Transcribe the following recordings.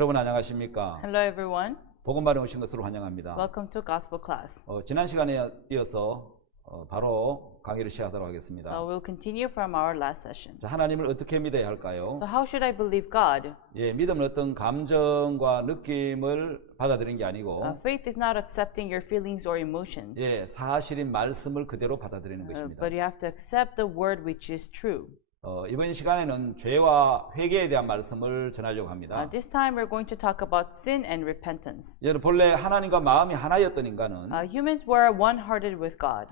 여러분 안녕하십니까? Hello everyone. 복음발에 오신 것으로 환영합니다. Welcome to Gospel Class. 지난 시간에 이어서 바로 강의를 시작하도록 하겠습니다. So we'll continue from our last session. 자, 하나님을 어떻게 믿어야 할까요? So how should I believe God? 예, 믿음은 어떤 감정과 느낌을 받아들이는 게 아니고 Faith is not accepting your feelings or emotions, 예, 사실인 말씀을 그대로 받아들이는 것입니다. but you have to accept the word which is true. 이번 시간에는 죄와 회개에 대한 말씀을 전하려고 합니다. This time we're going to talk about sin and repentance. 여러분 본래 하나님과 마음이 하나였던 인간은 Humans were one-hearted with God,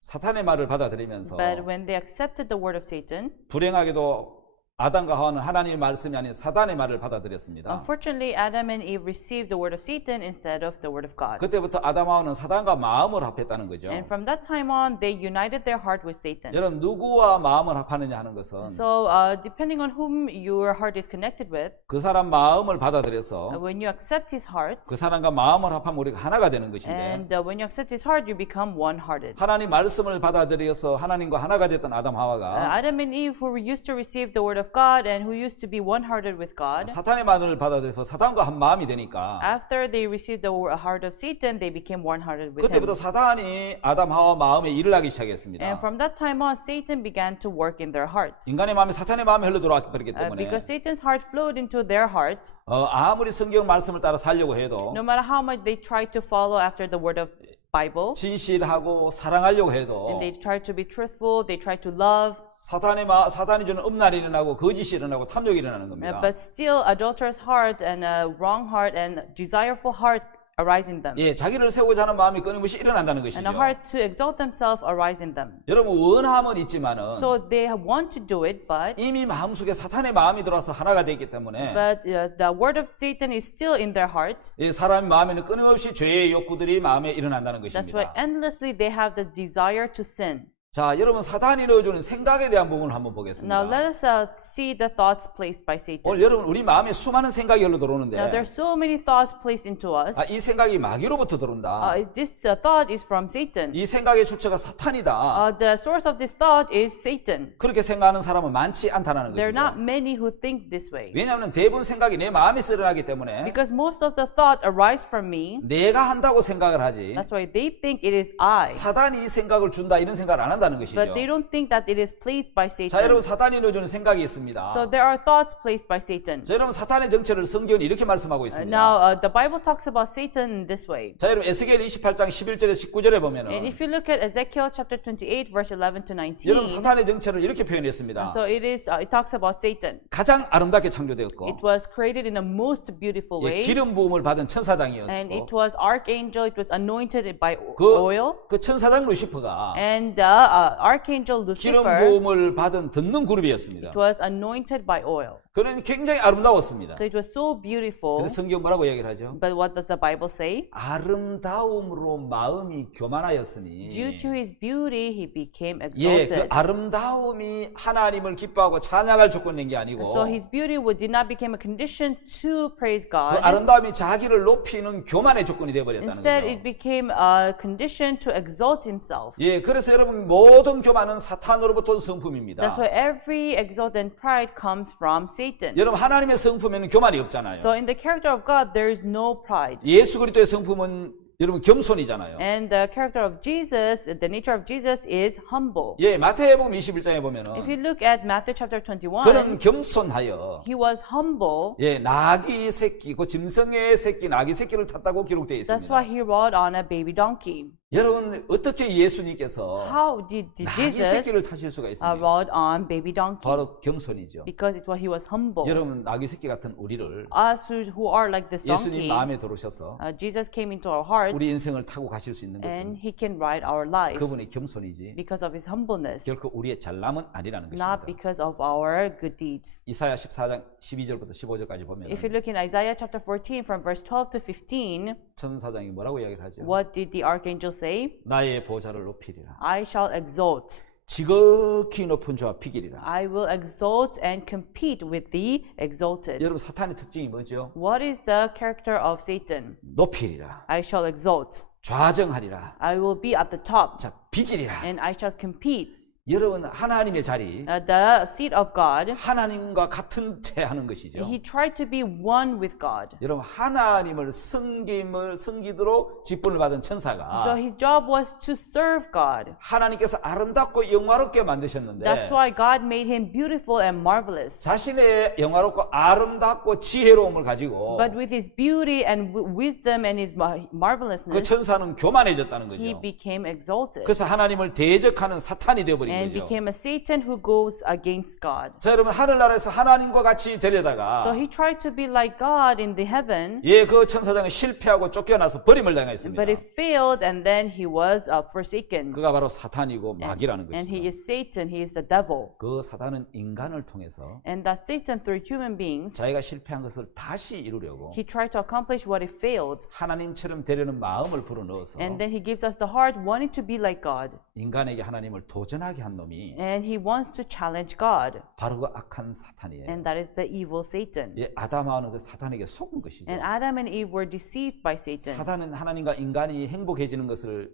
사탄의 말을 받아들이면서 but when they accepted the word of Satan, 불행하게도 아담과 하와는 하나님의 말씀이 아닌 사단의 말을 받아들였습니다. unfortunately Adam and Eve received the word of Satan instead of the word of God. 그때부터 아담과 하와는 사단과 마음을 합했다는 거죠. And from that time on, they united their heart with Satan. 여러분 누구와 마음을 합하느냐 하는 것은 So, depending on whom your heart is connected with, 그 사람 마음을 받아들여서 when you accept his heart, 그 사람과 마음을 합하면 우리가 하나가 되는 것인데 and when you accept his heart, you become one-hearted. 하나님 말씀을 받아들여서 하나님과 하나가 됐던 아담 하와가 Adam and Eve, who used to receive the word of God and who used to be one-hearted with God, 사탄의 말을 받아들여서 사탄과 한 마음이 되니까 after they received the heart of Satan, they became one-hearted with 그때부터 him. 사탄이 아담 하와 마음에 일을 하기 And 시작했습니다. from that time on, Satan began to work in their hearts. 인간의 마음이 사탄의 마음에 흘러 들어왔기 때문에 Because Satan's heart flowed into their heart, 아무리 성경 말씀을 따라 살려고 해도 no matter how much they tried to follow after the word of Bible, 진실하고 사랑하려고 해도 and they tried to be truthful, they tried to love, 사탄이 주는 음란이 일어나고 거짓이 일어나고 탐욕이 일어나는 겁니다. but still adulterous heart and a wrong heart and desireful heart arise in them. 예, 자기를 세우고자 하는 마음이 끊임없이 일어난다는 것이죠. And a heart to exalt themselves arise in them. 여러분 원함은 있지만은 So they want to do it, but 이미 마음속에 사탄의 마음이 들어와서 하나가 되기 때문에 the word of Satan is still in their heart. 이 사람의 마음에는 끊임없이 죄의 욕구들이 마음에 일어난다는 That's why 것입니다. endlessly they have the desire to sin. 자, 여러분 사탄이 넣어주는 생각에 대한 부분을 한번 Now 보겠습니다. let us see the thoughts placed by 오늘 Satan. 여러분 우리 마음에 수많은 생각이 흘러 Now 들어오는데 there's so many thoughts placed into us. 이 생각이 마귀로부터 들어온다. This thought is from Satan. 이 생각의 출처가 사탄이다. The source of this thought is Satan. 그렇게 생각하는 사람은 많지 않다는 There are 것이죠. not many who think this way. 왜냐하면 대부분 생각이 내 마음에서 일어나기 때문에 Because most of the thought arise from me. 내가 한다고 생각을 하지 That's why they think it is I. 사단이 이 생각을 준다 이런 생각을 안 한다는 것이죠. But they don't think that it is placed by 자, 여러분 Satan. 사탄이 넣어주는 생각이 있습니다. So there are thoughts placed by Satan. 자, 여러분 사탄의 정체를 성경은 이렇게 말씀하고 있습니다. Now the Bible talks about Satan in this way. 자, 여러분 에스겔 28장 11절에 19절에 And 보면은 if you look at Ezekiel chapter 28 verse 11 to 여러분 19, 사탄의 정체를 이렇게 표현했습니다. so it talks about Satan. 가장 아름답게 창조되었고 It was created in a most beautiful 예, way. 기름 부음을 받은 And 천사장이었고 it was archangel, it was anointed by 그, oil. 그 천사장 루시퍼가 And archangel 기름 Lucifer, 부음을 받은 듣는 그룹이었습니다. it was anointed by oil. 그는 굉장히 아름다웠습니다. So it was so beautiful. 그래서 성경 뭐라고 얘기를 하죠? But what does the Bible say? 아름다움으로 마음이 교만하였으니 Due to his beauty, he became 예, 그 exalted. 아름다움이 하나님을 기뻐하고 찬양할 조건인 게 아니고 So his beauty did not become a condition to praise 그 God. 아름다움이 자기를 높이는 교만의 조건이 되어버렸다는 Instead, 거죠. it became a condition to exalt himself. 예, 그래서 여러분 모든 교만은 사탄으로부터 온 성품입니다. That's why every exalt and pride comes from Satan. 여러분 하나님의 성품에는 교만이 없잖아요. So in the character of God, there is no pride. 예수 그리스도의 성품은 여러분 겸손이잖아요. And the character of Jesus, the nature of Jesus is humble. 예, 마태복음 21장에 If 보면은 you look at Matthew chapter 21, 그는 겸손하여 he was humble. 예, 나귀 새끼, 그 짐승의 새끼, 나귀 새끼를 탔다고 기록되어 That's why 있습니다. he rode on a baby donkey. 여러분 어떻게 예수님께서 How did 나귀 Jesus 새끼를 타실 수가 있습니까? rode on baby donkey? 바로 겸손이죠. Because he was humble. 여러분 나귀 새끼 같은 우리를 Us who are like this 예수님 donkey, 마음에 들어오셔서 Jesus came into our hearts 우리 인생을 타고 가실 수 있는 and 것은 he can ride our life 그분의 겸손이지 because of his humbleness, 결코 우리의 잘남은 아니라는 not 것입니다. because of our good deeds. 이사야 14장 12절부터 15절까지 보면 If you look in Isaiah chapter 14 from verse 12 to 15, 천사장이 뭐라고 이야기를 하죠? what did the archangel say? 나의 보좌를 높이리라. I shall exalt. 지극히 높은 자와 비기리라. I will exalt and compete with the exalted. 여러분 사탄의 특징이 뭐죠? What is the character of Satan? 높이리라. I shall exalt. 좌정하리라. I will be at the top 자, 비기리라. and I shall compete. 여러분 하나님의 자리 the seat of God. 하나님과 같은 채 하는 것이죠. He tried to be one with God. 여러분 하나님을 섬기도록 직분을 받은 천사가 So his job was to serve God. 하나님께서 아름답고 영화롭게 만드셨는데 That's why God made him beautiful and marvelous. 자신의 영화롭고 아름답고 지혜로움을 가지고 But with his beauty and wisdom and his 그 marvelousness, 천사는 교만해졌다는 he 거죠. became exalted 그래서 하나님을 대적하는 사탄이 되어버린 and 거죠. became a Satan who goes against God. 자 여러분 하늘나라에서 하나님과 같이 So 되려다가 he tried to be like God in the heaven, 그 천사장은 실패하고 쫓겨나서 버림을 당했습니다. but it failed and then he was forsaken. 그가 바로 사탄이고 마귀라는 And he 것이죠. is Satan, he is the devil. 그 사탄은 인간을 통해서 And that Satan through human beings, 자기가 실패한 것을 다시 이루려고 he tried to accomplish what he failed. 하나님처럼 되려는 마음을 불어넣어서 And then he gives us the heart wanting to be like God. 인간에게 하나님을 도전하게 한 놈이 And he wants to challenge God. 바로 그 악한 사탄이에요. And that is the evil Satan. 아담하는 그 사탄에게 속은 것이죠. And Adam and Eve were deceived by Satan. 사탄은 하나님과 인간이 행복해지는 것을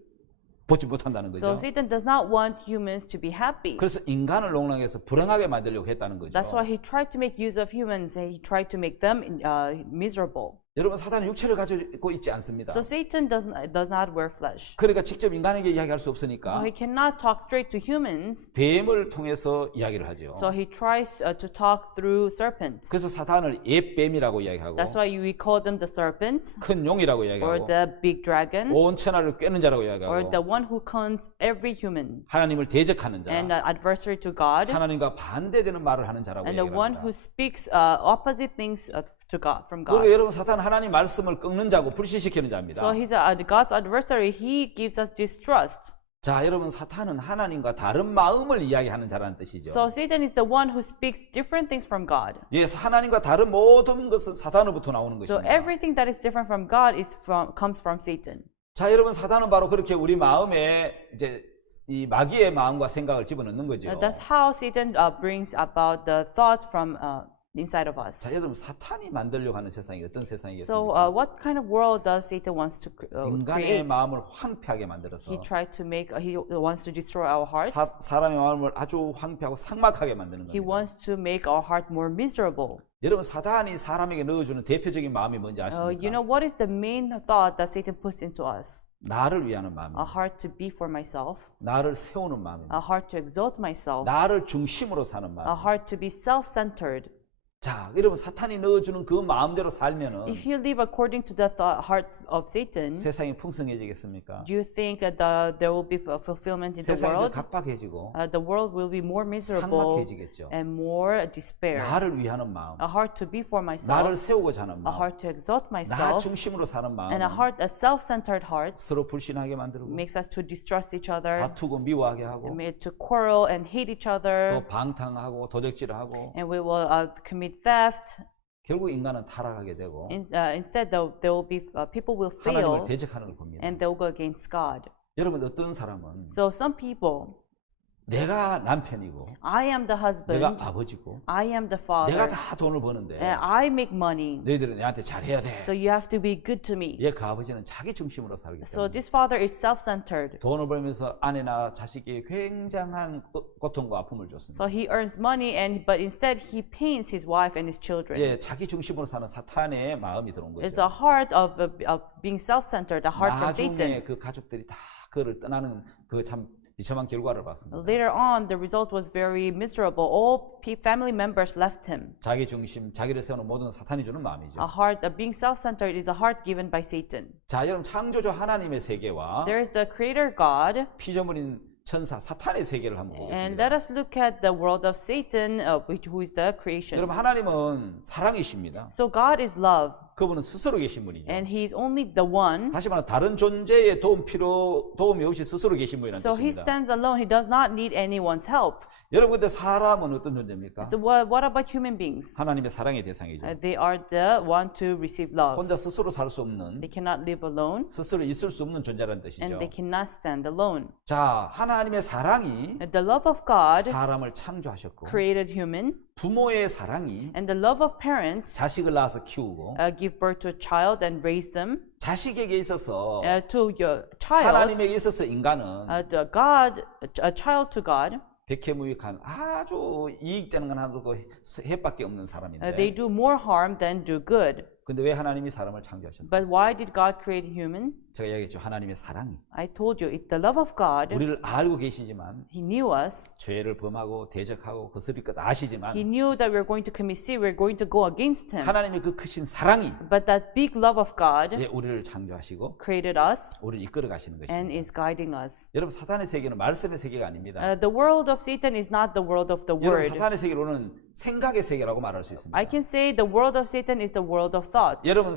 보지 못한다는 So 거죠. Satan does not want humans to be happy. 그래서 인간을 농락해서 불행하게 만들려고 했다는 거죠. That's why he tried to make use of humans. He tried to make them miserable. 여러분 사탄은 육체를 가지고 있지 않습니다. So Satan does not wear flesh. 그러니까 직접 인간에게 이야기할 수 So 없으니까 he cannot talk straight to humans. 뱀을 통해서 이야기를 하죠. So he tries to talk through serpents. 그래서 사탄을 옛뱀이라고 이야기하고 That's why we call them the serpent 큰 용이라고 or 이야기하고 the big dragon 온 천하를 꿰는 자라고 or 이야기하고 the one who cons every human 하나님을 대적하는 and 자, adversary to God 하나님과 반대되는 말을 하는 자라고 and the one 이야기합니다. who speaks opposite things to God from 그리고 God. 여러분 사탄은 하나님 말씀을 꺾는 자고 불신시키는 자입니다. So he's God's adversary. He gives us distrust. 자, 여러분 사탄은 하나님과 다른 마음을 이야기하는 자라는 뜻이죠. So Satan is the one who speaks different things from God. 예, 하나님과 다른 모든 것은 사탄으로부터 나오는 So 것입니다. everything that is different from God comes from Satan. 자, 여러분 사탄은 바로 그렇게 우리 마음에 이제 이 마귀의 마음과 생각을 집어넣는 거죠. That's how Satan brings about the thoughts from inside of us. 자, 여러분 사탄이 만들려고 하는 세상이 어떤 세상이겠습니까? So what kind of world does Satan wants to 인간의 create? 마음을 황폐하게 만들어서 He tried to make. He wants to destroy our hearts. 사람의 마음을 아주 황폐하고 삭막하게 만드는 He 겁니다. wants to make our heart more miserable. 여러분 사탄이 사람에게 넣어주는 대표적인 마음이 뭔지 You 아십니까? know what is the main thought that Satan puts into us? 나를 위하는 A 마음입니다. heart to be for myself, 나를 세우는 마음입니다. a heart to exalt myself, 나를 중심으로 사는 a 마음. heart to be self-centered. 자, 여러분 사탄이 넣어주는 그 마음대로 살면은 If you live according to the hearts of Satan, 세상이 풍성해지겠습니까? do you think there will be fulfillment in the 세상이 더 world? 각박해지고 The world will be more miserable 삭막해지겠죠. and more despair. 나를 위하는 마음, A heart to be for 나를 myself, 세우고자 하는 a 마음, heart to exalt 나 myself, 중심으로 사는 마음, and a self-centered heart 서로 불신하게 만들고 makes us to distrust each other, 다투고 미워하게 하고 made to quarrel and hate each other, 또 방탕하고 도적질하고 and we will commit theft. 결국 인간은 타락하게 되고 Instead, there will be people will 하나님을 fail 대적하는 걸 봅니다. and they will go against God. 여러분 어떤 사람은 So some people, 내가 남편이고 I am the 내가 husband, 아버지고 I am the 내가 father, 다 돈을 버는데 and I make money. 너희들은 내한테 잘해야 돼. So you have to be good to me. 그 아버지는 자기 중심으로 살기 So 때문에 this father is self-centered. 돈을 벌면서 아내나 자식에게 굉장한 고통과 아픔을 줬습니다. So he earns money, but instead he pains his wife and his children. 자기 중심으로 사는 사탄의 마음이 들어온 It's 거죠. a heart of being self-centered, a heart from 나중에 Satan. 그 가족들이 다 그를 떠나는 그 참 비참한 결과를 봤습니다. Later on, the result was very miserable. All family members left him. 자기 중심, 자기를 세우는 모든 사탄이 주는 마음이죠. A heart being self-centered is a heart given by Satan. 자, 여러분 창조주 하나님의 세계와 There is the Creator God, 피조물인 천사 사탄의 세계를 한번 and 보겠습니다. let us look at the world of Satan, who is the creation. 여러분 하나님은 사랑이십니다. So God is love, 그분은 스스로 계신 분이죠. and He is only the one. 다시 말해 다른 존재의 도움이 없이 스스로 계신 분이라는 So He 뜻입니다. stands alone. He does not need anyone's help. 여러분 근데 사람은 어떤 존재입니까? So what about human beings? 하나님의 사랑의 대상이죠. They are the one to receive love. 혼자 스스로 살 수 없는, They cannot live alone, 스스로 있을 수 없는 존재라는 뜻이죠. and they cannot stand alone. 자, 하나님의 사랑이 The love of God 사람을 창조하셨고, created human, 부모의 사랑이 and the love of parents 자식을 낳아서 키우고, give birth to a child and raise them. 자식에게 있어서 To your child, 하나님에게 있어서 인간은 a child to God 백해무익한 아주 이익되는 건 하나도 그 해밖에 없는 They 사람인데 do more harm than do good. 근데 왜 하나님이 사람을 창조하셨어요? But why did God create human? 제가 얘기했죠. 하나님의 사랑이 I told you, it's the love of God. 우리를 알고 계시지만 He knew us. 죄를 범하고 대적하고 거스릴 것 아시지만 He knew that we're going to commit sin. We're going to go against Him. 하나님의 그 크신 사랑이 But that big love of God 우리를 창조하시고 created us 우리를 이끌어 가시는 and 것입니다. is guiding us. 여러분 사탄의 세계는 말씀의 세계가 아닙니다. The world of Satan is not the world of the 여러분 Word. 사탄의 세계로는 생각의 세계라고 말할 수 있습니다. I can say the world of Satan is the world of thought. 여러분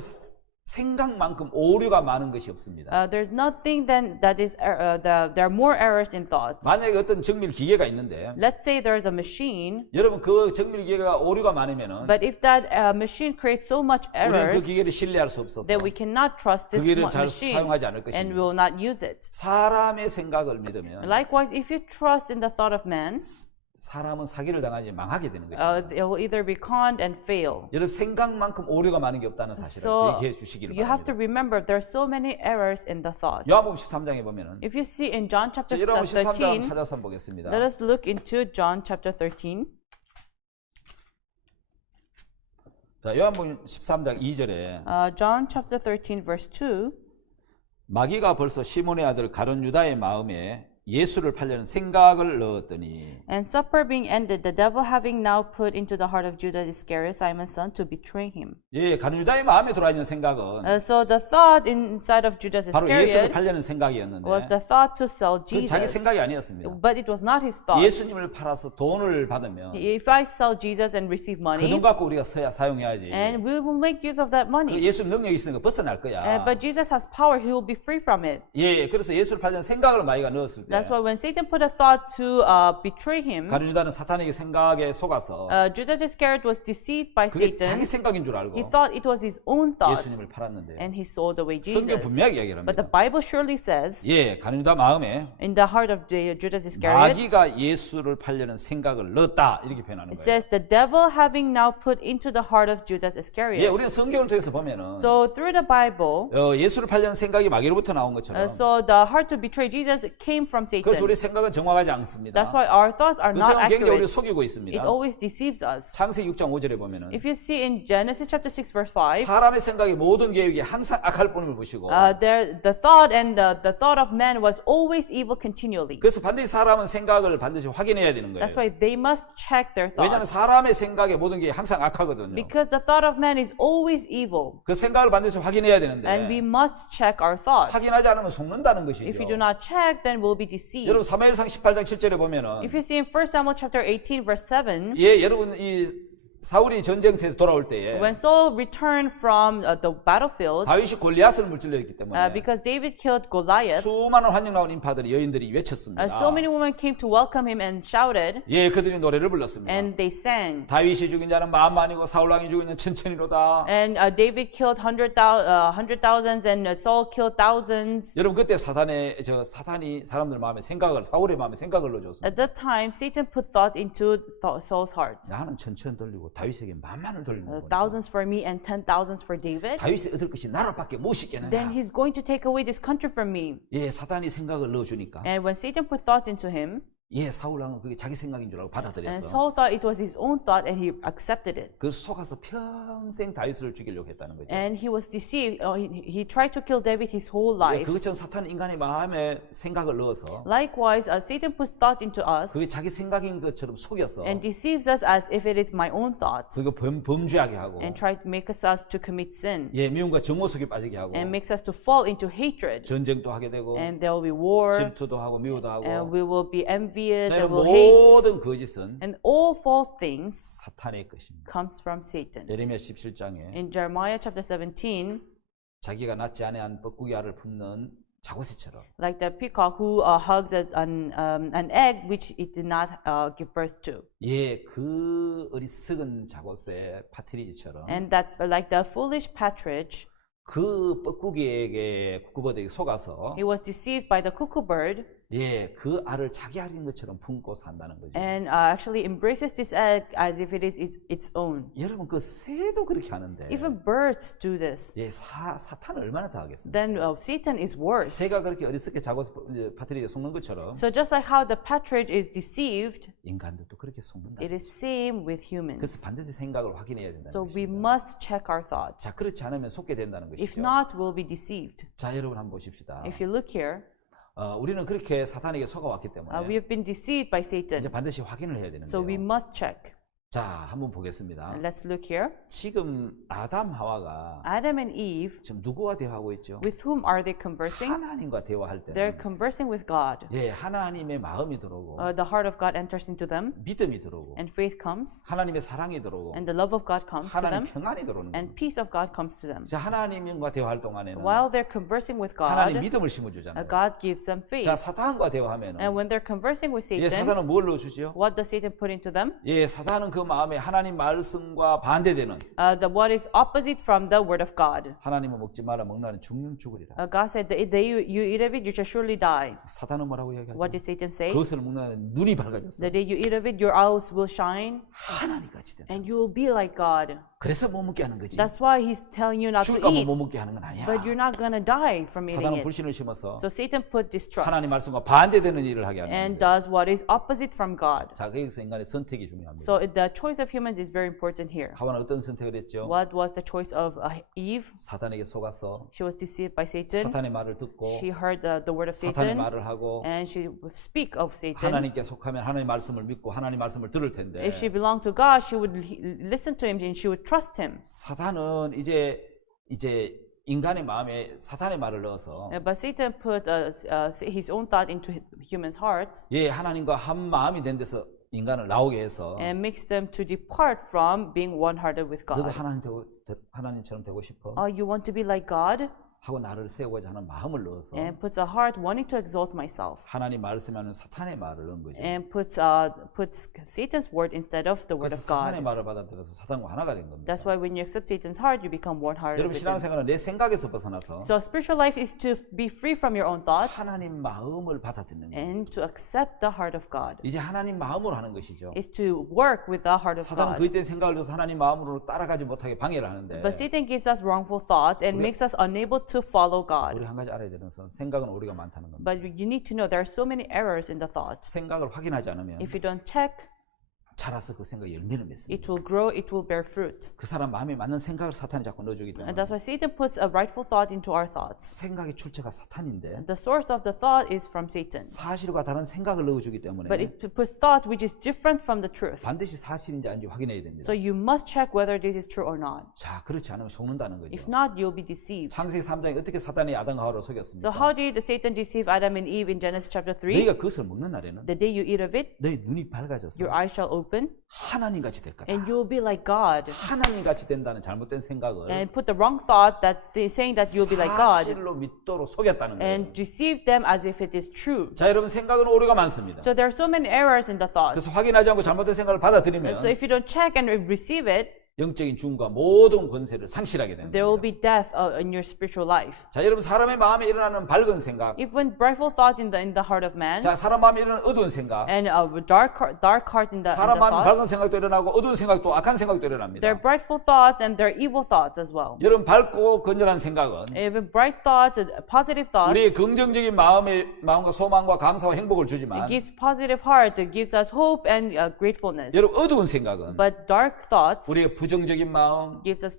생각만큼 오류가 많은 것이 없습니다. There's nothing that is there are more errors in thoughts. 만약에 어떤 정밀 기계가 있는데 Let's say there's a machine, 여러분 그 정밀 기계가 오류가 많으면은 but if that machine creates so much 우리는 그 errors 기계를 신뢰할 수 없어서 that we cannot trust this 기계를 잘 machine 사용하지 않을 and 것입니다. will not use it. 사람의 생각을 믿으면 Likewise, if you trust in the thought of man, 사람은 사기를 당하지 망하게 되는 것입니다. it will either be conned and fail. 여러분 생각만큼 오류가 많은 게 없다는 사실을 So 얘기해 주시기를 you have to 바랍니다. remember there are so many errors in the thought. 요한복음 13장에 보면은 If you see in John chapter 여러분 13장 13, 찾아서 한번 보겠습니다. let us look into John chapter 13. 자, 요한복음 13장 2절에 John chapter 13 verse 2. 마귀가 벌써 시몬의 아들 가룟 유다의 마음에 예수를 팔려는 생각을 넣었더니 And supper being ended, the devil having now put into the heart of Judas Iscariot, Simon's son, to betray him. 예, 가룟 유다의 마음에 들어와 있는 생각은 So the thought inside of Judas 바로 예수를 Iscariot 팔려는 생각이었는데 was the thought to sell 그 자기 Jesus. 생각이 아니었습니다. But it was not his thought. 예수님을 팔아서 돈을 받으면 If I sell Jesus and receive 그 돈 money, 갖고 우리가 사용해야지. and we will make use of that 그 money. 예수 능력이 있으니까 벗어날 거야. But Jesus has power, he will be free from it. 예, 그래서 예수를 팔려는 생각을 마귀가 넣었을 때 That's why when Satan put a thought to betray him, 가룟 유다는 사탄에게 생각에 속아서 Judas Iscariot was deceived by 그게 자기 Satan. 생각인 줄 알고 He thought it was his own thought, 예수님을 팔았는데 and he sold away 성경 Jesus. 분명하게 이야기를 But the 합니다. Bible surely says, 예, 가룟 유다 마음에 in the heart of Judas Iscariot, 마귀가 예수를 팔려는 생각을 넣었다 이렇게 표현하는 it 거예요. says, the devil having now put into the heart of Judas 예, Iscariot. 우리는 성경을 통해서 보면은 So through the Bible, 예수를 팔려는 생각이 마귀로부터 나온 것처럼 so the heart to betray Jesus came from 그래서 Satan. 우리 생각은 정확하지 않습니다. That's why our thoughts are 그 not 생각은 굉장히 우리를 accurate. 속이고 It 있습니다. always deceives us. 창세기 6장 5절에 보면은 If you see in Genesis chapter 6 verse 5, 사람의 생각이 모든 계획이 항상 악할 뿐임을 보시고 the thought and the thought of man was always evil continually. 그래서 반드시 사람은 생각을 반드시 확인해야 되는 거예요. That's why they must check their 왜냐하면 thoughts. 사람의 생각에 모든 게 항상 악하거든요. Because the thought of man is always evil. 그 생각을 반드시 확인해야 And 되는데 we must check our thoughts. 확인하지 않으면 속는다는 것이죠. If we do not check, then we'll be deceived. 여러분 사무엘상 18장 7절에 보면은 If you see in 1 Samuel chapter 18 verse 7, 예, 여러분 이 사울이 전쟁터에서 돌아올 때에 when Saul returned from the battlefield, 다윗이 골리앗을 물질렀기 때문에 because David killed Goliath, 수많은 환영 나온 인파들이 여인들이 외쳤습니다. so many women came to welcome him and shouted, 예, 그들이 노래를 불렀습니다. and they sang. 다윗이 죽인 자는 만만이고 사울 왕이 죽인 자는 천천히로다. And David killed hundred thousands, and Saul killed thousands. 여러분 그때 사탄이 사람들 마음에 생각을 사울의 마음에 생각을 넣어줬습니다. At that time, Satan put thought into Saul's heart. 나는 천천 돌리고 다윗에게 만만을 돌리는 거예요. Thousands for me and 10,000s for David. 다윗이 얻을 것이 나라밖에 못 있겠느냐. Then he's going to take away this country from me. 예, 사탄이 생각을 넣어주니까 And when Satan put thought into him, 예, 사울 왕은 그게 자기 생각인 줄 알고 and 받아들였어. Saul thought it was his own thought, and he accepted it. 그 속아서 평생 다윗을 죽이려고 했다는 거죠. And he was deceived. He tried to kill David his whole 예, life. 그것처럼 사탄은 인간의 마음에 생각을 넣어서 Likewise, Satan puts thought into us 그게 자기 생각인 것처럼 속여서 and deceives us as if it is my own thought, 그거 범죄하게 하고 and try to make us to commit sin, 예, 미움과 정오 속에 빠지게 하고 and makes us to fall into hatred. 전쟁도 하게 되고 And there will be war, 질투도 하고 미워도 and 하고 we will be envious, 자, and we'll hate. 모든 거짓은 And all false things 사탄의 것입니다. comes from Satan. 예레미야 17장에 In Jeremiah chapter 17, 자기가 낳지 아니한 뻐꾸기 알을 품는 자고새처럼 like the peacock who hugs an egg which it did not give birth to, 예, 그 어리석은 자고새 파트리지처럼 and that like the foolish partridge, 그 뻐꾸기에게 구구버드에게 속아서 he was deceived by the cuckoo bird. 예, 그 알을 자기 알인 것처럼 품고 산다는 거죠. and actually embraces this egg as if it is its own. 여러분 그 새도 그렇게 하는데 Even birds do this. 예, 사탄은 얼마나 더 하겠습니까? Then Satan is worse. 새가 그렇게 어리석게 자고 파트리에 속는 것처럼 So just like how the partridge is deceived, 인간들도 그렇게 속는다. it is same with 그래서 humans. 반드시 생각을 확인해야 된다는 So we 것입니다. must check our thoughts. 자, 그렇지 않으면 속게 된다는 If 것이죠. not, we'll be deceived. 자, 여러분 한번 보십시다. If you look here, 우리는 그렇게 사탄에게 속아왔기 we 때문에 have been deceived by 이제 Satan. 반드시 확인을 해야 So we 되는데요. must check. 자, 한번 보겠습니다. Let's look here. 지금 아담 하와가 Adam and Eve, 지금 누구와 대화하고 있죠? with whom are they conversing? 하나님과 대화할 They're 때는 conversing with God. 예, 하나님의 마음이 들어오고 The heart of God enters into them, 믿음이 들어오고 and faith comes, 하나님의 사랑이 들어오고 and the love of God comes to 하나님 them, 평안이 들어오는 and 겁니다. peace of God comes to them. 자, 하나님과 대화할 동안에는 While they're conversing with 하나님 God, 믿음을 심어주잖아요. God gives them faith. 자, 사탄과 대화하면은 And when they're conversing with 예, Satan, 사탄은 뭘 넣어주죠? what does Satan put into them? 예, 사탄은 그 마음에 하나님 말씀과 반대되는 What is opposite from the word of God. 하나님은 먹지 마라 먹나는 죽는 죽으리라. God said, the day you eat of it, you shall surely die. 사탄은 뭐라고 What 이야기하죠? did Satan say? 그것을 먹나는 눈이 밝아졌어. The day you eat of it, your eyes will shine, 하나님 같이 된다. and you will be like God. 그래서 못 먹게 하는 거지. That's why he's telling you not to 죽을까 봐 eat, 못 먹게 하는 건 아니야. but you're not gonna die from eating 사탄은 it. 불신을 심어서 So Satan put distrust 하나님 말씀과 반대되는 일을 하게 하는 and 거예요. does what is opposite from God. 자, 거기서 인간의 선택이 중요합니다. So the choice of humans is very important here. 하와는 어떤 선택을 했죠? What was the choice of Eve? 사탄에게 속아서 She was deceived by Satan. 사탄의 말을 듣고 She heard the word of 사탄의 Satan, 말을 하고 and she would speak of Satan. 하나님께 속하면 하나님 말씀을 믿고 하나님 말씀을 들을 텐데 If she belonged to God, she would listen to him and she would trust him. 사탄은 이제 인간의 마음에 사탄의 말을 넣어서 But Satan put his own thought into human's heart 예, 하나님과 한 마음이 된 데서 인간을 나오게 해서 and makes them to depart from being one-hearted with 너도 God. 하나님처럼 되고 싶어? You want to be like God? 하고 나를 세우고자 하는 마음을 넣어서 And puts a heart wanting to exalt myself. 하나님 말씀하는 사탄의 말을 넣은 거죠. And puts Satan's word instead of the word 그래서 of God. 사탄의 말을 받아들여서 사탄과 하나가 된 겁니다. That's why when you accept Satan's heart, you become one-hearted 여러분 with him. 신앙생활은 내 생각에서 벗어나서 So spiritual life is to be free from your own thoughts 하나님 마음을 받아들이는 거예요. and to accept the heart of God. 이제 하나님 마음으로 하는 것이죠. Is to work with the heart of 사탄은 God. 그때 생각을 줘서 하나님 마음으로 따라가지 못하게 방해를 하는데 But Satan gives us wrongful thoughts and makes us unable to follow God. 우리 한 가지 알아야 되는 것은 생각은 오류가 많다는 겁니다. But you need to know there are so many errors in the thoughts. 생각을 확인하지 않으면 If you don't check, 자라서 그 생각이 열매를 맺습니다. it will grow, it will bear fruit. 그 사람 마음에 맞는 생각을 사탄이 자꾸 넣어주기 때문에 And that's why Satan puts a rightful thought into our thoughts. 생각의 출처가 사탄인데 The source of the thought is from Satan. 사실과 다른 생각을 넣어주기 때문에 But it puts thought which is different from the truth. 반드시 사실인지 아닌지 확인해야 됩니다. So you must check whether this is true or not. 자, 그렇지 않으면 속는다는 거죠. If not, you'll be deceived. 창세기 3장에 어떻게 사탄이 아담과 하와를 So 속였습니까? how did Satan deceive Adam and Eve in Genesis chapter 3? 너희가 그것을 먹는 날에는 The day you eat of it, 너희 눈이 밝아져서 your eyes shall open 하나님 같이 될 거다. and you will be like God. 하나님 같이 된다는 잘못된 생각을 And put the wrong thought that they're saying that you'll be like God 사실로 믿도록 속였다는 거예요. and deceive them as if it is true. 자, 여러분 생각은 오류가 많습니다. So there are so many errors in the thoughts. 그래서 확인하지 않고 잘못된 생각을 받아들이면 So if you don't check and receive it, 영적인 죽음과 모든 권세를 상실하게 됩니다. there will be death in your spiritual life. 자, 여러분 사람의 마음에 일어나는 밝은 생각, If when brightful thought in the heart of man 자, 사람 마음에 일어나는 어두운 생각, and a dark heart in the 사람 마음에 thoughts, 밝은 생각도 일어나고 어두운 생각도 악한 생각도 일어납니다. there are brightful thoughts and there are evil thoughts as well. 여러분 밝고 건전한 생각은 Even bright thoughts, positive thoughts, 우리의 긍정적인 마음과 소망과 감사와 행복을 주지만 it gives positive heart, it gives us hope and gratefulness. 여러분 어두운 생각은 But dark thoughts 우리의 부정적인 마음, gives us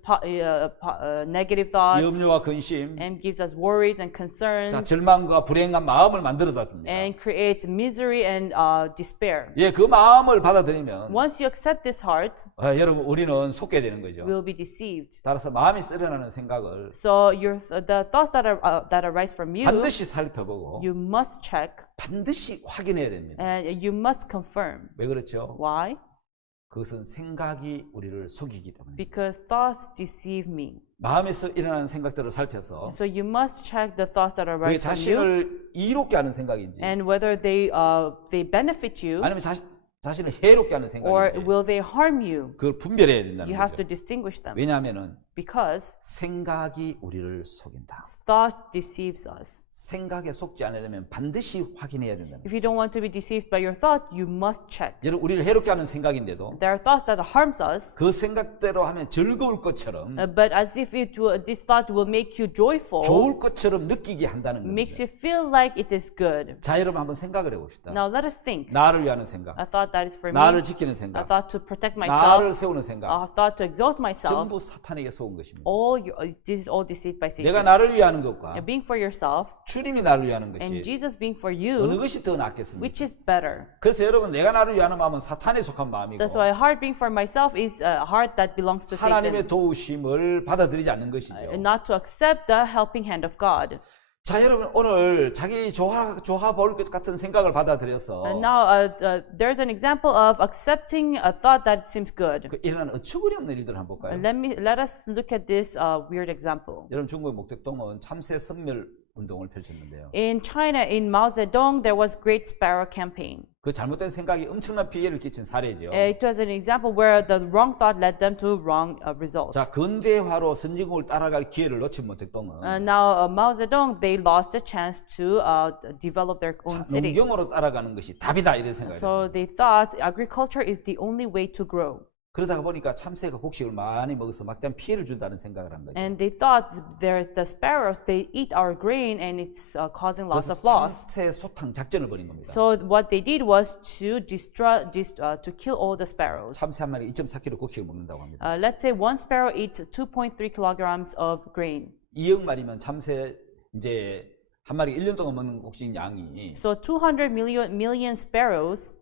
negative thoughts 염려와 근심, and gives us worries and concerns 자, 절망과 불행한 마음을 만들어다 줍니다. and creates misery and despair. 예, 그 마음을 받아들이면 Once you accept this heart, 여러분 우리는 속게 되는 거죠. we will be deceived. 따라서 마음이 쓰러나는 생각을 So the thoughts that arise from you, 반드시 살펴보고 you must check 반드시 확인해야 됩니다. and you must confirm. 왜 그렇죠? Why? 그것은 생각이 우리를 속이기 때문에 Because thoughts deceive me. 마음에서 일어나는 생각들을 살펴서 So you must check the thoughts that 그게 arise from you 자신을 이롭게 하는 생각인지 and whether they benefit you 아니면 자신을 해롭게 하는 or 생각인지 will they harm you. 그걸 분별해야 You 된다는 have to 거죠. distinguish them. 왜냐하면은 Because 생각이 우리를 속인다. thought deceives us. 생각에 속지 않으려면 반드시 확인해야 된다는 If you don't want to be deceived by your thought, you must check. 여러분 우리를 해롭게 하는 생각인데도 There are thoughts that harms us, 그 생각대로 하면 즐거울 것처럼 but as if this thought will make you joyful, 좋을 것처럼 느끼게 한다는 makes 겁니다. you feel like it is good. 자 여러분 한번 생각을 해봅시다. Now let us think. 나를 위하는 생각, A thought that is for me, 나를 지키는 a 생각, thought to protect myself, 나를 세우는 생각 a thought to exalt myself. 전부 사탄에게 속은 것입니다. This is all deceived by 내가 Satan. 나를 위하는 것과 And being for yourself 주님이 나를 위하는 and 것이 Jesus being for 어느 you, 것이 더 낫겠습니까? which is better? 그래서 여러분 내가 나를 위하는 마음은 사탄에 속한 마음이고 That's why heart being for myself is a heart that belongs to 하나님의 Satan, 도우심을 받아들이지 않는 것이죠. and not to accept the helping hand of God. 자 여러분 오늘 자기 좋아 보일 것 같은 생각을 받아들여서 And now there's an example of accepting a thought that seems good. 그 일어나는 어처구니 없는 일들을 한번 볼까요? Let us look at this weird example. 여러분 중국의 목택동은 참새 선멸 운동을 펼쳤는데요. In China, in Mao Zedong, there was Great Sparrow campaign. 그 잘못된 생각이 엄청난 피해를 끼친 사례죠. It was an example where the wrong thought led them to wrong results. 자 근대화로 선진국을 따라갈 기회를 놓친 목택동은 Now, Mao Zedong, they lost the chance to develop their own city. 농경으로 따라가는 것이 답이다 이런 생각을 So 했어요. they thought agriculture is the only way to grow. 그러다가 보니까 참새가 곡식을 많이 먹어서 막대한 피해를 준다는 생각을 한 거죠. And they thought the sparrows, they eat our grain and it's causing lots 그래서 of loss. 참새 소탕 작전을 벌인 겁니다. So what they did was to to kill all the sparrows. 참새 한 마리 2.4kg 곡식을 먹는다고 합니다. Let's say one sparrow eats 2.3 kilograms of grain. 2억 마리면 참새 이제 한 마리 1년 동안 먹는 곡식 양이 So 200 million sparrows,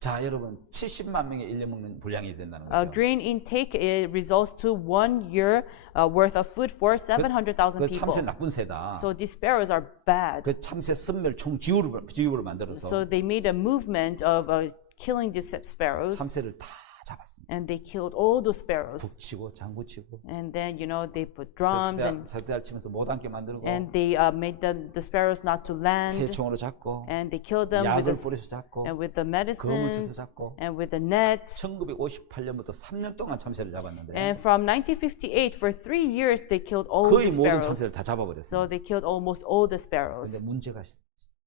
자 여러분 70만 명의 1년 먹는 분량이 된다는 거죠. grain intake it results to 1 year worth of food for 700,000 그 people. 참새 나쁜 새다. So these sparrows are bad. 그 참새 선멸 지구를 만들어서 So they made a movement of killing these sparrows, 참새를 다 잡았습니다. and they killed all those sparrows. 북치고 장구치고 And then they put drums 설대를 치면서 못 앉게 만들고 and they made the sparrows not to land, 새총으로 잡고 and they killed them 약을 with 뿌려서 잡고 with the 검을 쳐서 medicines 잡고 and with the nets. 1958년부터 3년 동안 참새를 잡았는데 And from 1958, for 3 years, they killed all 거의 the 모든 sparrows. 참새를 다 So 잡아버렸어요. they killed almost all the 근데 sparrows. 문제가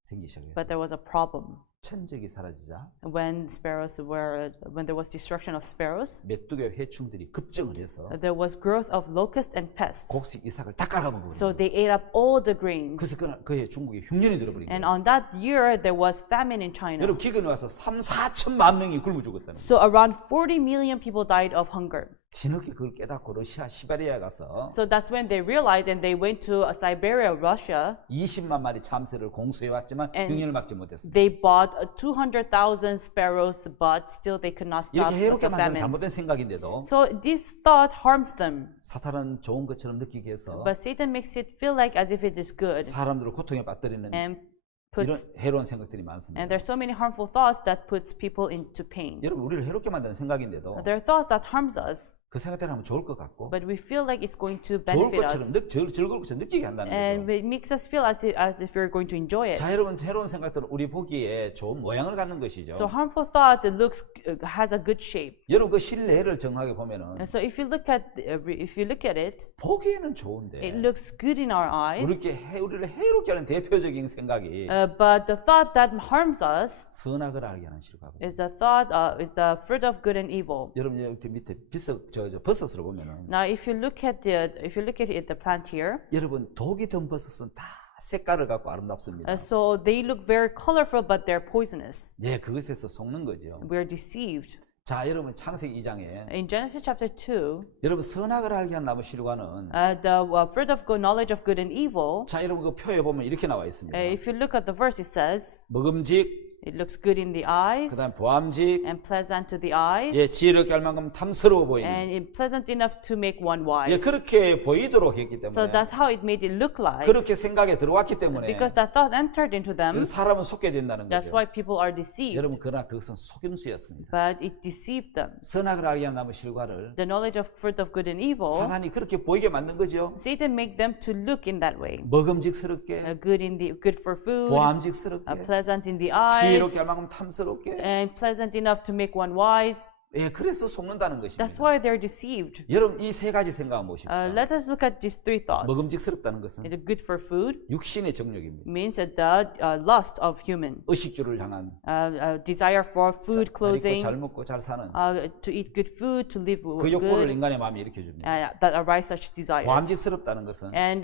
생기기 시작했어요. But there was a problem. 천적이 사라지자 When there was destruction of sparrows, 메뚜기 해충들이 급증을 해서 there was growth of locusts and pests. 곡식 이삭을 다 깔아먹은 So 거예요. they ate up all the grains. 그래서 그해 중국에 흉년이 들어버린 And 거예요. on that year, there was famine in China. 여러분 기근이 와서 3,4천만 명이 굶어 죽었다는 거예요. So around 40 million people died of hunger. 뒤늦게 그걸 깨닫고 러시아 시베리아에 가서 So that's when they realized, and they went to Siberia, Russia. 20만 마리 참새를 공수해 왔지만 And 흉년을 막지 못했어요. They bought 200,000 sparrows, but still they could not stop 이렇게 해롭게 the 만드는 famine. 잘못된 생각인데도 So this thought harms them, 사탄은 좋은 것처럼 느끼게 해서 but Satan makes it feel like as if it is good, 사람들을 고통에 빠뜨리는 and 이런 puts 해로운 생각들이 많습니다. and there's so many harmful thoughts that puts people into pain. 여러분 우리를 해롭게 만드는 생각인데도 There are thoughts that harms us, 그 생각대로 하면 좋을 것 같고 but we feel like it's going to 좋을 benefit 것처럼 us, 즐거울 것처럼 느끼게 한다는 and 거죠. it makes us feel as if we're going to enjoy it. 자 여러분 해로운 생각들은 우리 보기에 좋은 모양을 갖는 것이죠. So harmful thought, it has a good shape. 여러분 그 실내를 정확하게 보면은 And so if you look at it, 보기에는 좋은데 it looks good in our eyes. 우리를 해롭게 하는 대표적인 생각이 But the thought that harms us 선악을 알게 하는 실과거든요. is the fruit of good and evil. 여러분 여기 밑에 버섯을 보면은 Now, if you look at the plant here, 여러분 독이 든 버섯은 다 색깔을 갖고 아름답습니다. so they look very colorful, but they're poisonous. 예, 그것에서 속는 거죠. We're deceived. 자, 여러분 창세기 2장에 In Genesis chapter 2, 여러분 선악을 알게 한 나무 실과는 the fruit of good knowledge of good and evil. 자, 여러분 그 표에 보면 이렇게 나와 있습니다. If you look at the verse, it says 먹음직, it looks good in the eyes 그다음 보암직, and pleasant to the eyes, 예, 지혜롭게 할 만큼 탐스러워 보이는. and pleasant enough to make one 예, wise. 그렇게 보이도록 했기 So 때문에 that's how it made it look like. 그렇게 생각에 들어왔기 때문에 Because that thought entered into them, 사람은 속게 된다는 that's 거죠. why people are deceived. 여러분 그러나 그것은 속임수였습니다. But it deceived them. 선악을 알게 한 나무 실과를 The knowledge of fruit of good and evil, 사단이 그렇게 보이게 만든 거죠. Satan make them to look in that way. 먹음직스럽게, Good for food, 보암직스럽게, pleasant in the eyes, 지혜롭게 할 만큼 탐스럽게, and pleasant enough to make one wise. 예, 그래서 속는다는 것입니다. That's why they're deceived. 여러분 이 세 가지 생각을 보십시오. Let us look at these three thoughts. 먹음직스럽다는 것은 It's good for food 육신의 정욕입니다. means the lust of human, 의식주를 향한 desire for food, 잘 입고 clothing, 잘 먹고 잘 사는 to eat good food, to live 그 욕구를 good, 인간의 마음이 일으켜줍니다. that arise such desires. 보암직스럽다는 것은 And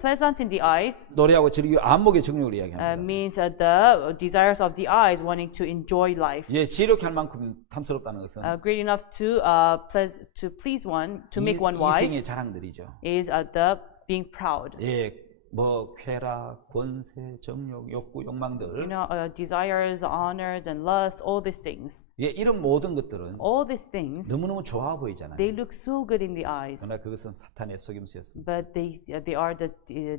pleasant in the eyes 노래하고 즐기고 안목의 정욕을 이야기합니다. means the desires of the eyes, wanting to enjoy life. 예, 지혜롭게 할 만큼 탐스럽다는 것은 Great enough to please one, to make one 이생의 wise, 자랑들이죠. is the being proud. 예, 뭐 쾌락, 권세, 정욕, 욕구, 욕망들. You know, desires, honors, and lust, all these things. 예, 이런 모든 것들은 All these things, 너무너무 좋아 보이잖아요. they look so good in the eyes, 그러나 그것은 사탄의 속임수였습니다. but they are